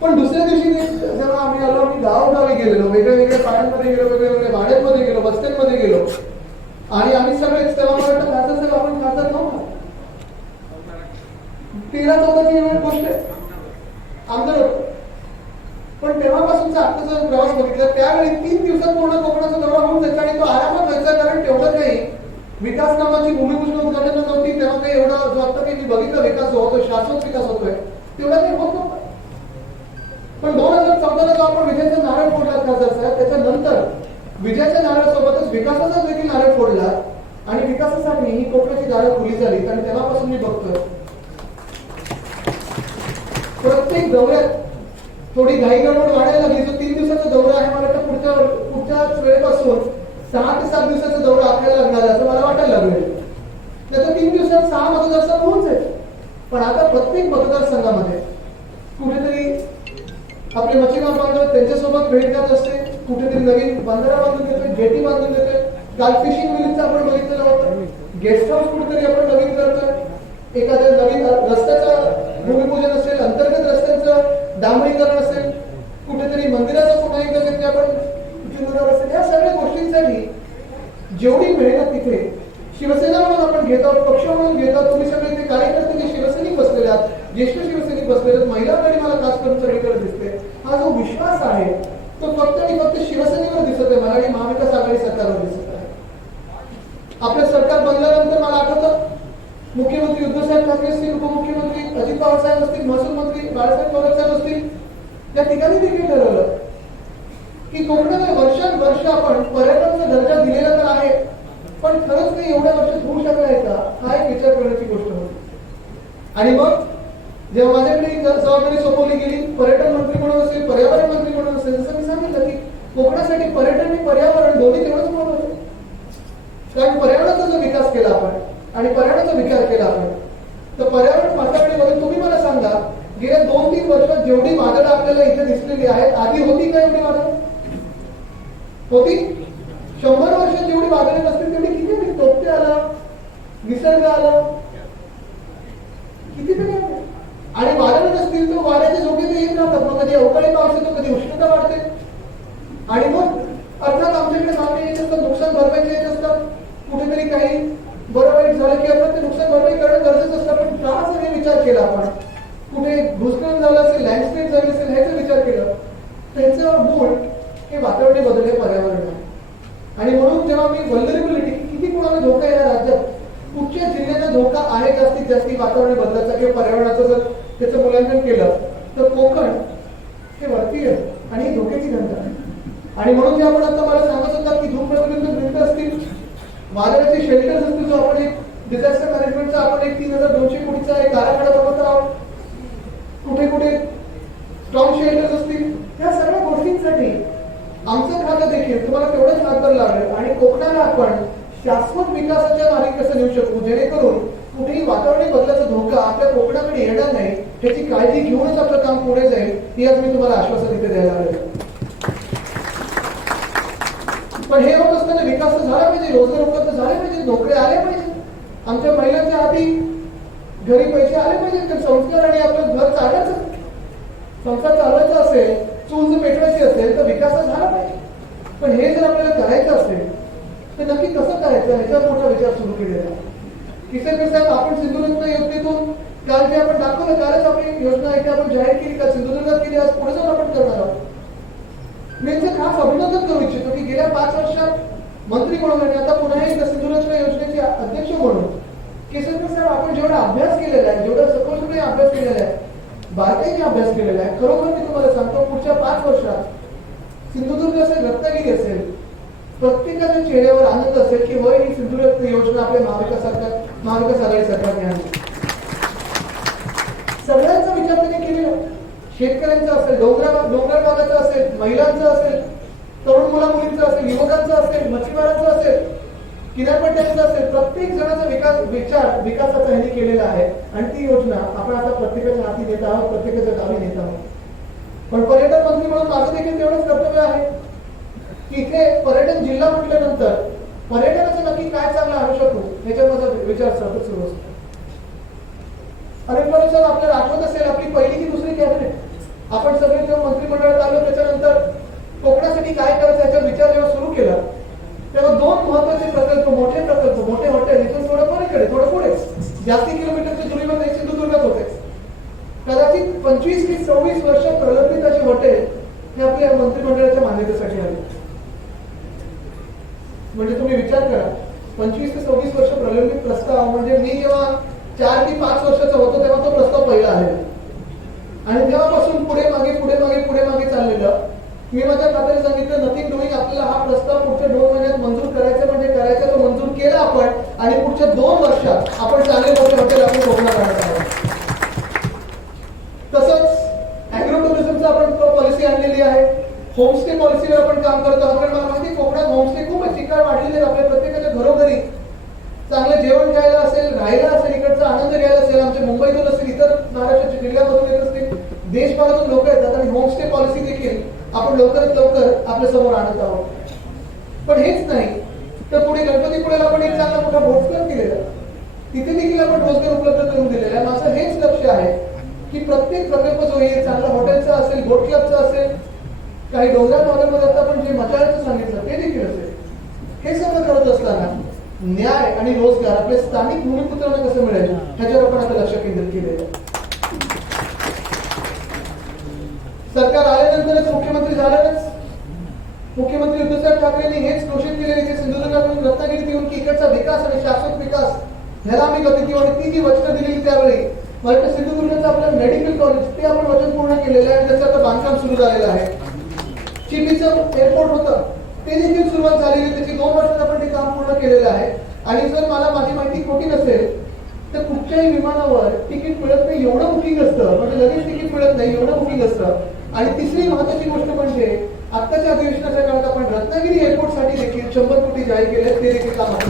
पण दुसऱ्या दिवशी जेव्हा आम्ही आलो, आम्ही गावोगावी गेलेलो, वेगळ्या पाड्यांमध्ये गेलो, वेगवेगळ्या वाड्यांमध्ये गेलो, वस्त्यांमध्ये गेलो आणि आम्ही सगळेच तेव्हा मला खासदार साहेब आपण खासदार नव्हता, 13-14ची गोष्ट आहे, आमदार होतो. पण तेव्हापासूनचा आत्ताचा प्रवास बघितला त्यावेळी 3 दिवसात पूर्ण कोकणाचा दौरा होऊन जायचा आणि तो आरामात व्हायचा, कारण तेवढं काही विकास कामाची भूमिपूजन उद्घाटन नव्हती, तेव्हा काही एवढा जो आता काही मी बघितला विकास जो होतो, शाश्वत विकास होतोय तेवढा काही होत नव्हता. पण 2014ला जो आपण विजयाचा नारळ फोडला खासदार साहेब, त्याच्यानंतर विजयाच्या नारळासोबतच विकासाचा देखील नारळ फोडला आणि विकासासाठी ही कोकणाची दारं खुली झाली आणि तेव्हापासून मी बघतोय प्रत्येक दौऱ्यात थोडी घाई गडबड वाढायला लागली. जो 3 दिवसाचा दौरा आहे मला वाटतं पुढच्याच वेळेपासून 6 ते 7 दिवसाचा दौरा आपल्याला लागणार आहे असं मला वाटायला लागलं. त्याचा 3 दिवसात 6 मतदारसंघ होऊन जाईल. पण आता प्रत्येक मतदारसंघामध्ये कुठेतरी आपले मच्छीमार बांधव त्यांच्यासोबत भेट देत असते, कुठेतरी नवीन बंधारा बांधून देतोय, जेटी बांधून देतोय. काल फिशिंग विलीचं आपण बघितलेलं होतं, गेस्ट हाऊस कुठेतरी आपण नवीन करतोय, एखाद्या नवीन रस्त्याचं भूमिपूजन असेल, अंतर्गत रस्त्यांचं डांबरीकरण असेल, कुठेतरी मंदिराचं पुन्हा एकदा तिथे आपण जीर्णोद्धार असेल, या सगळ्या गोष्टींसाठी जेवढी मेहनत तिथे शिवसेना म्हणून आपण घेत आहोत, पक्ष म्हणून घेत आहोत, तुम्ही सगळे ते कार्यकर्ते जे शिवसैनिक बसलेले आहात, ज्येष्ठ शिवसैनिक बसलेले आहेत, महिलांकडे मला खास करून सगळीकडे दिसते, हा जो विश्वास आहे तो फक्त आणि फक्त शिवसेनेवर दिसत आहे मला आणि महाविकास आघाडी सरकारवर दिसत आहे. आपलं सरकार बनल्यानंतर मला आठवतं मुख्यमंत्री उद्धव साहेब ठाकरे असतील, उपमुख्यमंत्री अजित पवार साहेब असतील, महसूल मंत्री बाळासाहेब थोरात साहेब असतील, त्या ठिकाणी देखील ठरवलं की कोकणात वर्षानुवर्ष आपण पर्यटनाचा दर्जा दिलेला तर आहे, पण खरंच नाही एवढ्या वर्षात होऊ शकलाय का, हा एक विचार करण्याची गोष्ट होती. आणि मग जेव्हा माझ्याकडे जबाबदारी सोपवली गेली, पर्यटन मंत्री म्हणून असेल, पर्यावरण मंत्री म्हणून असेल, जसं मी सांगितलं की कोकणासाठी पर्यटन आणि पर्यावरण दोन्ही तेवढंच महत्वाचं, कारण पर्यावरणाचा जो विकास केला आपण आणि पर्यावरणाचा विचार केला आपण, तर पर्यावरण पातळीवर तुम्ही मला सांगा गेल्या 2-3 वर्षात जेवढी वादळं आपल्याला इथे दिसलेली आहेत, आधी होती का एवढी वादळं? होती? 100 वर्षात जेवढी वादळं नसतील तेवढी किती तोफते आलं, निसर्ग आलं, किती तरी आलं. आणि वादळं नसतील तर वाऱ्याचे झोके ते येत राहतात, मग कधी अवकाळी पाऊस येतो, कधी उष्णता वाढते आणि मग अर्थात आमच्याकडे मागणी येत असतात, नुकसान भरपाईचे येत असतात, कुठेतरी काही बरं वाईट झालं की आपण ते नुकसान भरपाई करणं गरजेचं असतं. पण का जर हे विचार केला आपण कुठे भूस्खलन झालं असेल, लँडस्लाईड झाली असेल, ह्याचा विचार केला, त्यांचं मूळ हे वातावरणी बदल हे पर्यावरण आहे. आणि म्हणून जेव्हा मी व्हल्नरेबिलिटी किती कोणाला धोका आहे या राज्यात, कुठच्या जिल्ह्याला धोका आहे जास्तीत जास्त वातावरण बदलाचा किंवा पर्यावरणाचं, जर त्याचं मूल्यांकन केलं तर कोकण हे वरती आहे आणि ही धोक्याची घंटा आहे. आणि म्हणून जे आपण आता मला सांगत होता की धूम प्रतिबंधक भिंत असतील, वादळाचे शेल्टर्स असतील, जो आपण एक डिझास्टर मॅनेजमेंटचा आपण एक 3200 कोटीचा एक आराखडा बनवत आहोत, कुठे कुठे स्ट्रॉंग शेल्टर्स असतील, या सगळ्या गोष्टींसाठी आमचं खातं देखील तुम्हाला तेवढंच हातभार लागेल. आणि कोकणाला आपण शाश्वत विकासाच्या मार्गी कसं नेऊ शकू, जेणेकरून कुठेही वातावरणी बदलाचा धोका आपल्या कोकणाकडे येणार नाही, त्याची काळजी घेऊनच आपलं काम पुढे जाईल, ही आज मी तुम्हाला आश्वासन इथे द्यायला आलेलं. पण हे होत असताना विकास तर झाला पाहिजे, रोजगार उपलब्ध झाले पाहिजे, नोकऱ्या आल्या पाहिजे, आमच्या महिलांच्या हाती घरी पैसे आले पाहिजे, तर संस्कार आणि आपलं घर चालायचं, संसार चालवायचा असेल, चूल जर पेटवायची असेल तर विकास झाला पाहिजे. पण हे जर आपल्याला करायचं असेल तर नक्की कसं करायचं ह्याच्यावर मोठा विचार सुरू केलेला आहे. किशोर साहेब, आपण सिंधुदुर्ग योजनेतून काल जे आपण दाखवलं, कालच आपली योजना आहे की आपण जाहीर केली, का सिंधुदुर्गात केली, आज पुढे जाऊन आपण करणार आहोत. मी यांचं खास अभिनंदन करू इच्छितो की गेल्या 5 वर्षात मंत्री म्हणून आणि आता पुन्हा एकदा सिंधुदुर्ग योजनेचे अध्यक्ष म्हणून किशोर साहेब, आपण जेवढा अभ्यास केलेला आहे, जेवढा सखोलपणे अभ्यास केलेला आहे, बारकाईने अभ्यास केलेला आहे, खरोखर मी तुम्हाला सांगतो पुढच्या 5 वर्षात सिंधुदुर्ग असेल, रत्नागिरी असेल, प्रत्येकाच्या चेहऱ्यावर आनंद असेल की होय, ही सिंधुदुर्ग योजना आपल्या महाविकास आघाडी सरकारने आणली. सगळ्यांचा विचार त्यांनी केलेला, शेतकऱ्यांचा असेल, डोंगर भागाचा असेल, महिलांचा असेल, तरुण मुला मुलींचा असेल, युवकांचा असेल, मच्छीमारांचा असेल, किनारपट्ट्यांचा असेल, प्रत्येक जणाचा विकासाचा ह्यांनी केलेला आहे. आणि ती योजना आपण आता प्रत्येकाच्या हाती देत आहोत, प्रत्येकाच्या गावी नेत आहोत. पण पर्यटन मंत्री म्हणून माझं देखील तेवढंच कर्तव्य आहे की इथे पर्यटन जिल्हा म्हटल्यानंतर पर्यटनाचं नक्की काय चांगलं आणू शकू याच्यावर माझा विचार सतत सुरू असतो. अनेक वेळेस आपल्याला आठवत असेल, आपली पहिली की दुसरी कॅबिनेट आपण सगळे जेव्हा मंत्रिमंडळात आलो, त्याच्यानंतर कोकणासाठी काय करायचं याचा विचार जेव्हा सुरू केला, तेव्हा 2 महत्वाचे प्रकल्प, मोठे हॉटेल इथून थोडं पलीकडे, थोडं पुढे, जास्ती किलोमीटरच्या दुरीवर सिंधुदुर्गात होते. कदाचित 25 ते 26 वर्ष प्रलंबित असे हॉटेल हे आपल्या मंत्रिमंडळाच्या मान्यतेसाठी आले. म्हणजे तुम्ही विचार करा, 25 ते 26 वर्ष प्रलंबित प्रस्ताव, म्हणजे मी जेव्हा 4 ते 5 वर्षाचा होतो तेव्हा तो प्रस्ताव पहिला आलेला. आणि तेव्हापासून पुढे मागे चाललेलं. मी माझ्या खात्याने सांगितलं, नथिंग डुईंग, आपल्याला हा प्रस्ताव पुढच्या 2 महिन्यात मंजूर करायचा, म्हणजे करायचा, तो मंजूर केला आपण. आणि पुढच्या 2 वर्षात आपण चांगले मोठे हॉटेल आपण कोकणात आणत आहोत. तसंच अॅग्रो टुरिझमचं आपण पॉलिसी आणलेली आहे, होमस्टे पॉलिसीवर आपण काम करत आहोत. कारण मला माहिती कोकणात होमस्टे खूप चिकार वाढलेले आहेत, आपल्या प्रत्येकाच्या घरोघरी चांगलं जेवण खायला असेल, राहायला असेल, इकडचा आनंद घ्यायला असेल, आमच्या मुंबईतून असेल, इतर महाराष्ट्राच्या जिल्ह्यामधून येत असतील, देशभरातून लोक येतात. आणि होमस्टे पॉलिसी देखील आपण लवकरात लवकर आपल्या समोर आणत आहोत. पण हेच नाही तर पुढे गणपतीपुळेला आपण एक चांगला मोठा बोट क्लब केलेला, तिथे देखील आपण रोजगार उपलब्ध करून दिलेला आहे. माझं हेच लक्ष आहे की प्रत्येक प्रकल्प जो येईल, चांगला हॉटेलचा असेल, बोट क्लबचा असेल, काही डोंगराळ भागामध्ये आता आपण जे मचाळाचं सांगितलं ते देखील असेल, हे सगळं करत असताना न्याय आणि रोजगार आपले स्थानिक भूमिपुत्रांना कसं मिळेल ह्याच्यावर आपण आता लक्ष केंद्रित केलेलं आहे. सरकार आल्यानंतरच मुख्यमंत्री झाल्यानंच मुख्यमंत्री उद्धव ठाकरेंनी हेच घोषित केले की सिंधुदुर्गातून रत्नागिरीत येऊन इकडचा विकास आणि शाश्वत विकास ह्याला आम्ही गती देऊ. आणि ती जी वचनं दिलेली त्यावेळी मला वाटतं सिंधुदुर्गाचं आपलं मेडिकल कॉलेज ते आपण वचन पूर्ण केलेलं आहे आणि त्याचं आता बांधकाम सुरू झालेलं आहे. चिपीचं एअरपोर्ट होतं ते देखील सुरुवात झालेली, त्याची 2 वर्षात आपण ते काम पूर्ण केलेलं आहे. आणि जर मला माझी माहिती खोटी नसेल तर कुठच्याही विमानावर तिकीट मिळत नाही एवढं बुकिंग असतं, म्हणजे लगेच तिकीट मिळत नाही एवढं बुकिंग असतं. आणि तिसरी महत्वाची गोष्ट म्हणजे आत्ताच्या अधिवेशनाच्या काळात आपण रत्नागिरी एअरपोर्ट साठी देखील 100 कोटी जाहीर केले, ते देखील काम आपण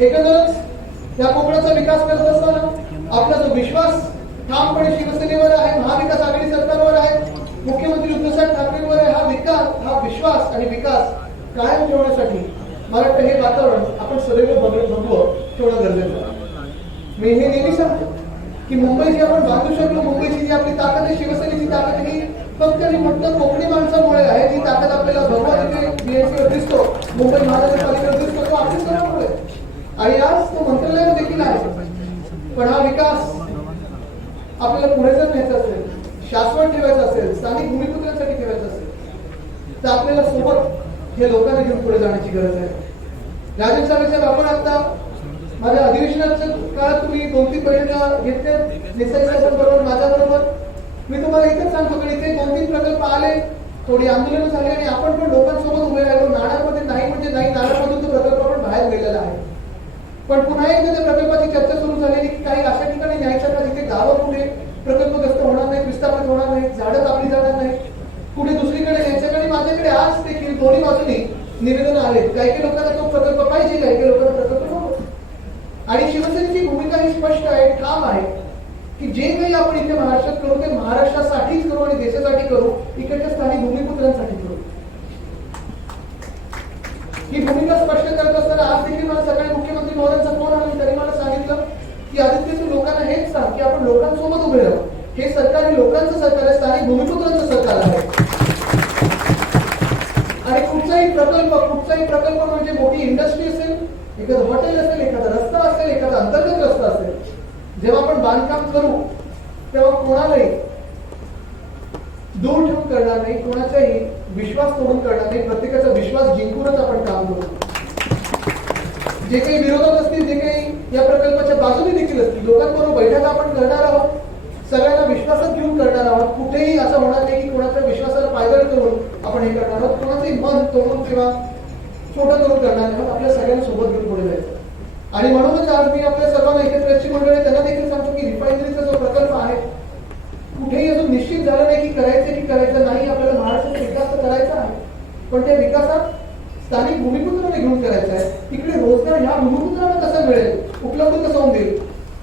एकंदरच या कोकणाचा विकास करत असताना आपला जो विश्वास ठामपणे शिवसेनेवर आहे, महाविकास आघाडी सरकारवर आहे, मुख्यमंत्री उद्धव ठाकरेंवर आहे. हा विश्वास आणि विकास कायम ठेवण्यासाठी मला वाटतं हे वातावरण आपण सदैव बघू ठेवणं गरजेचं आहे. मी हे नेहमी सांगतो की मुंबई जी आपण बांधू शकलो, मुंबईची जी आपली ताकद आहे, शिवसेनेची ताकद ही फक्त आणि फक्त कोकणी माणसांमुळे आहे. जी ताकद आपल्याला भगवान इथे बीएमसीवर दिसतो, मुंबई महानगरपालिकेवर दिसतो, तो आपल्या सर्वांमुळे. आणि आज तो मंत्रालयावर देखील आहे. पण हा विकास आपल्याला पुढे जर न्यायचं असेल, शाश्वत ठेवायचं असेल, स्थानिक भूमिपुत्रांसाठी ठेवायचं असेल, तर आपल्याला सोबत हे लोकांना घेऊन पुढे जाण्याची गरज आहे. राजन साहेब, आपण आता माझ्या अधिवेशनाच्या काळात तुम्ही 2-3 बैठका घेतल्या देसाई साहेबांबरोबर, माझ्याबरोबर. मी तुम्हाला इथेच सांगतो की इथे 2-3 प्रकल्प आले, थोडी आंदोलन झाली आणि आपण पण लोकांसोबत उभे राहिलो. नाण्यामध्ये नाही म्हणजे नाही, नाण्यामधून तो प्रकल्प आपण बाहेर गेलेला आहे. पण पुन्हा एकदा त्या प्रकल्पाची चर्चा सुरू झालेली की काही अशा ठिकाणी न्यायचं का जिथे गावं कुठे प्रकल्पग्रस्त होणार नाही, विस्थापित होणार नाही, झाडं कापली जाणार नाही, कुठे दुसरीकडे न्यायचं. आणि माझ्याकडे आज देखील दोन्ही बाजूनी निवेदन आले. काही काही लोकांना तो प्रकल्प पाहिजे, काही काही लोकांना प्रकल्प नको. आणि शिवसेनेची भूमिका ही स्पष्ट आहे, ठाम आहे की जे काही आपण इथे महाराष्ट्रात करू ते महाराष्ट्रासाठीच करू आणि देशासाठी करू, इकडच्या स्थानिक भूमिपुत्रांसाठी करू. ही भूमिका स्पष्ट करत असताना आज देखील मला सकाळी मुख्यमंत्री महोदयांचा फोन आला. त्यांनी मला सांगितलं की आदित्य, तू लोकांना हेच सांग की आपण लोकांसोबत उभे राहू. हे सरकार हे लोकांचं सरकार आहे, स्थानिक भूमिपुत्रांचं सरकार आहे. आणि कुठचाही प्रकल्प म्हणजे मोठी इंडस्ट्री असेल, एखादं हॉटेल असेल, एखादा रस्ता असेल, एखादा अंतर्गत रस्ता असेल, जेव्हा आपण बांधकाम करू तेव्हा कोणालाही दूर ठेवून करणार नाही, कोणाचाही विश्वास तोडून करणार नाही. प्रत्येकाचा विश्वास जिंकूनच आपण काम करू. जे काही विरोधक असतील, जे काही या प्रकल्पाच्या बाजूने देखील असतील, लोकांबरोबर बैठका आपण करणार आहोत, सगळ्यांना विश्वासात घेऊन करणार आहोत. कुठेही असं होणार नाही की कोणाच्या विश्वासाला पायदळ करून आपण हे करणार आहोत, कोणाचंही मन तोडून किंवा छोटं करून करणार नाही. आपल्या सगळ्यांना सोबत घेऊन पुढे जायचं. आणि म्हणूनच आज मी आपल्या सर्वांना इथे प्रेसची मंडळी त्यांना देखील सांगतो की रिफायनरीचा जो प्रकल्प आहे कुठेही अजून निश्चित झालं नाही की करायचं नाही. आपल्याला महाराष्ट्राचा विकास तर करायचा आहे, पण त्या विकासात स्थानिक भूमिपुत्रांना घेऊन करायचा आहे. तिकडे रोजगार ह्या भूमिपुत्रांना कसा मिळेल, उपलब्ध कसं होऊन देईल,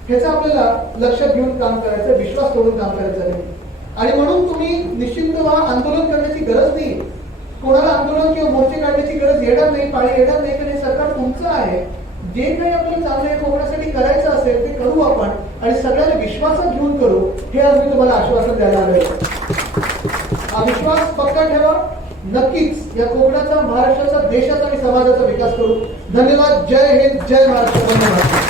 ह्याचं आपल्याला लक्षात घेऊन काम करायचं, विश्वास तोडून काम करायचं नाही. आणि म्हणून तुम्ही निश्चित व्हा, आंदोलन करण्याची गरज नाही. कोणाला आंदोलन किंवा मोर्चे काढण्याची गरज येणार नाही, पाळी येणार नाही. कारण हे सरकार तुमचं आहे. जे काही आपल्याला चांगलं कोकणासाठी करायचं असेल ते करू आपण, आणि सगळ्यांना विश्वासात घेऊन करू. हे आज मी तुम्हाला आश्वासन द्यायला आलोय. हा विश्वास पक्का ठेवा. नक्कीच या कोकणाचा, महाराष्ट्राचा, देशाचा आणि समाजाचा विकास करू. धन्यवाद. जय हिंद, जय महाराष्ट्र.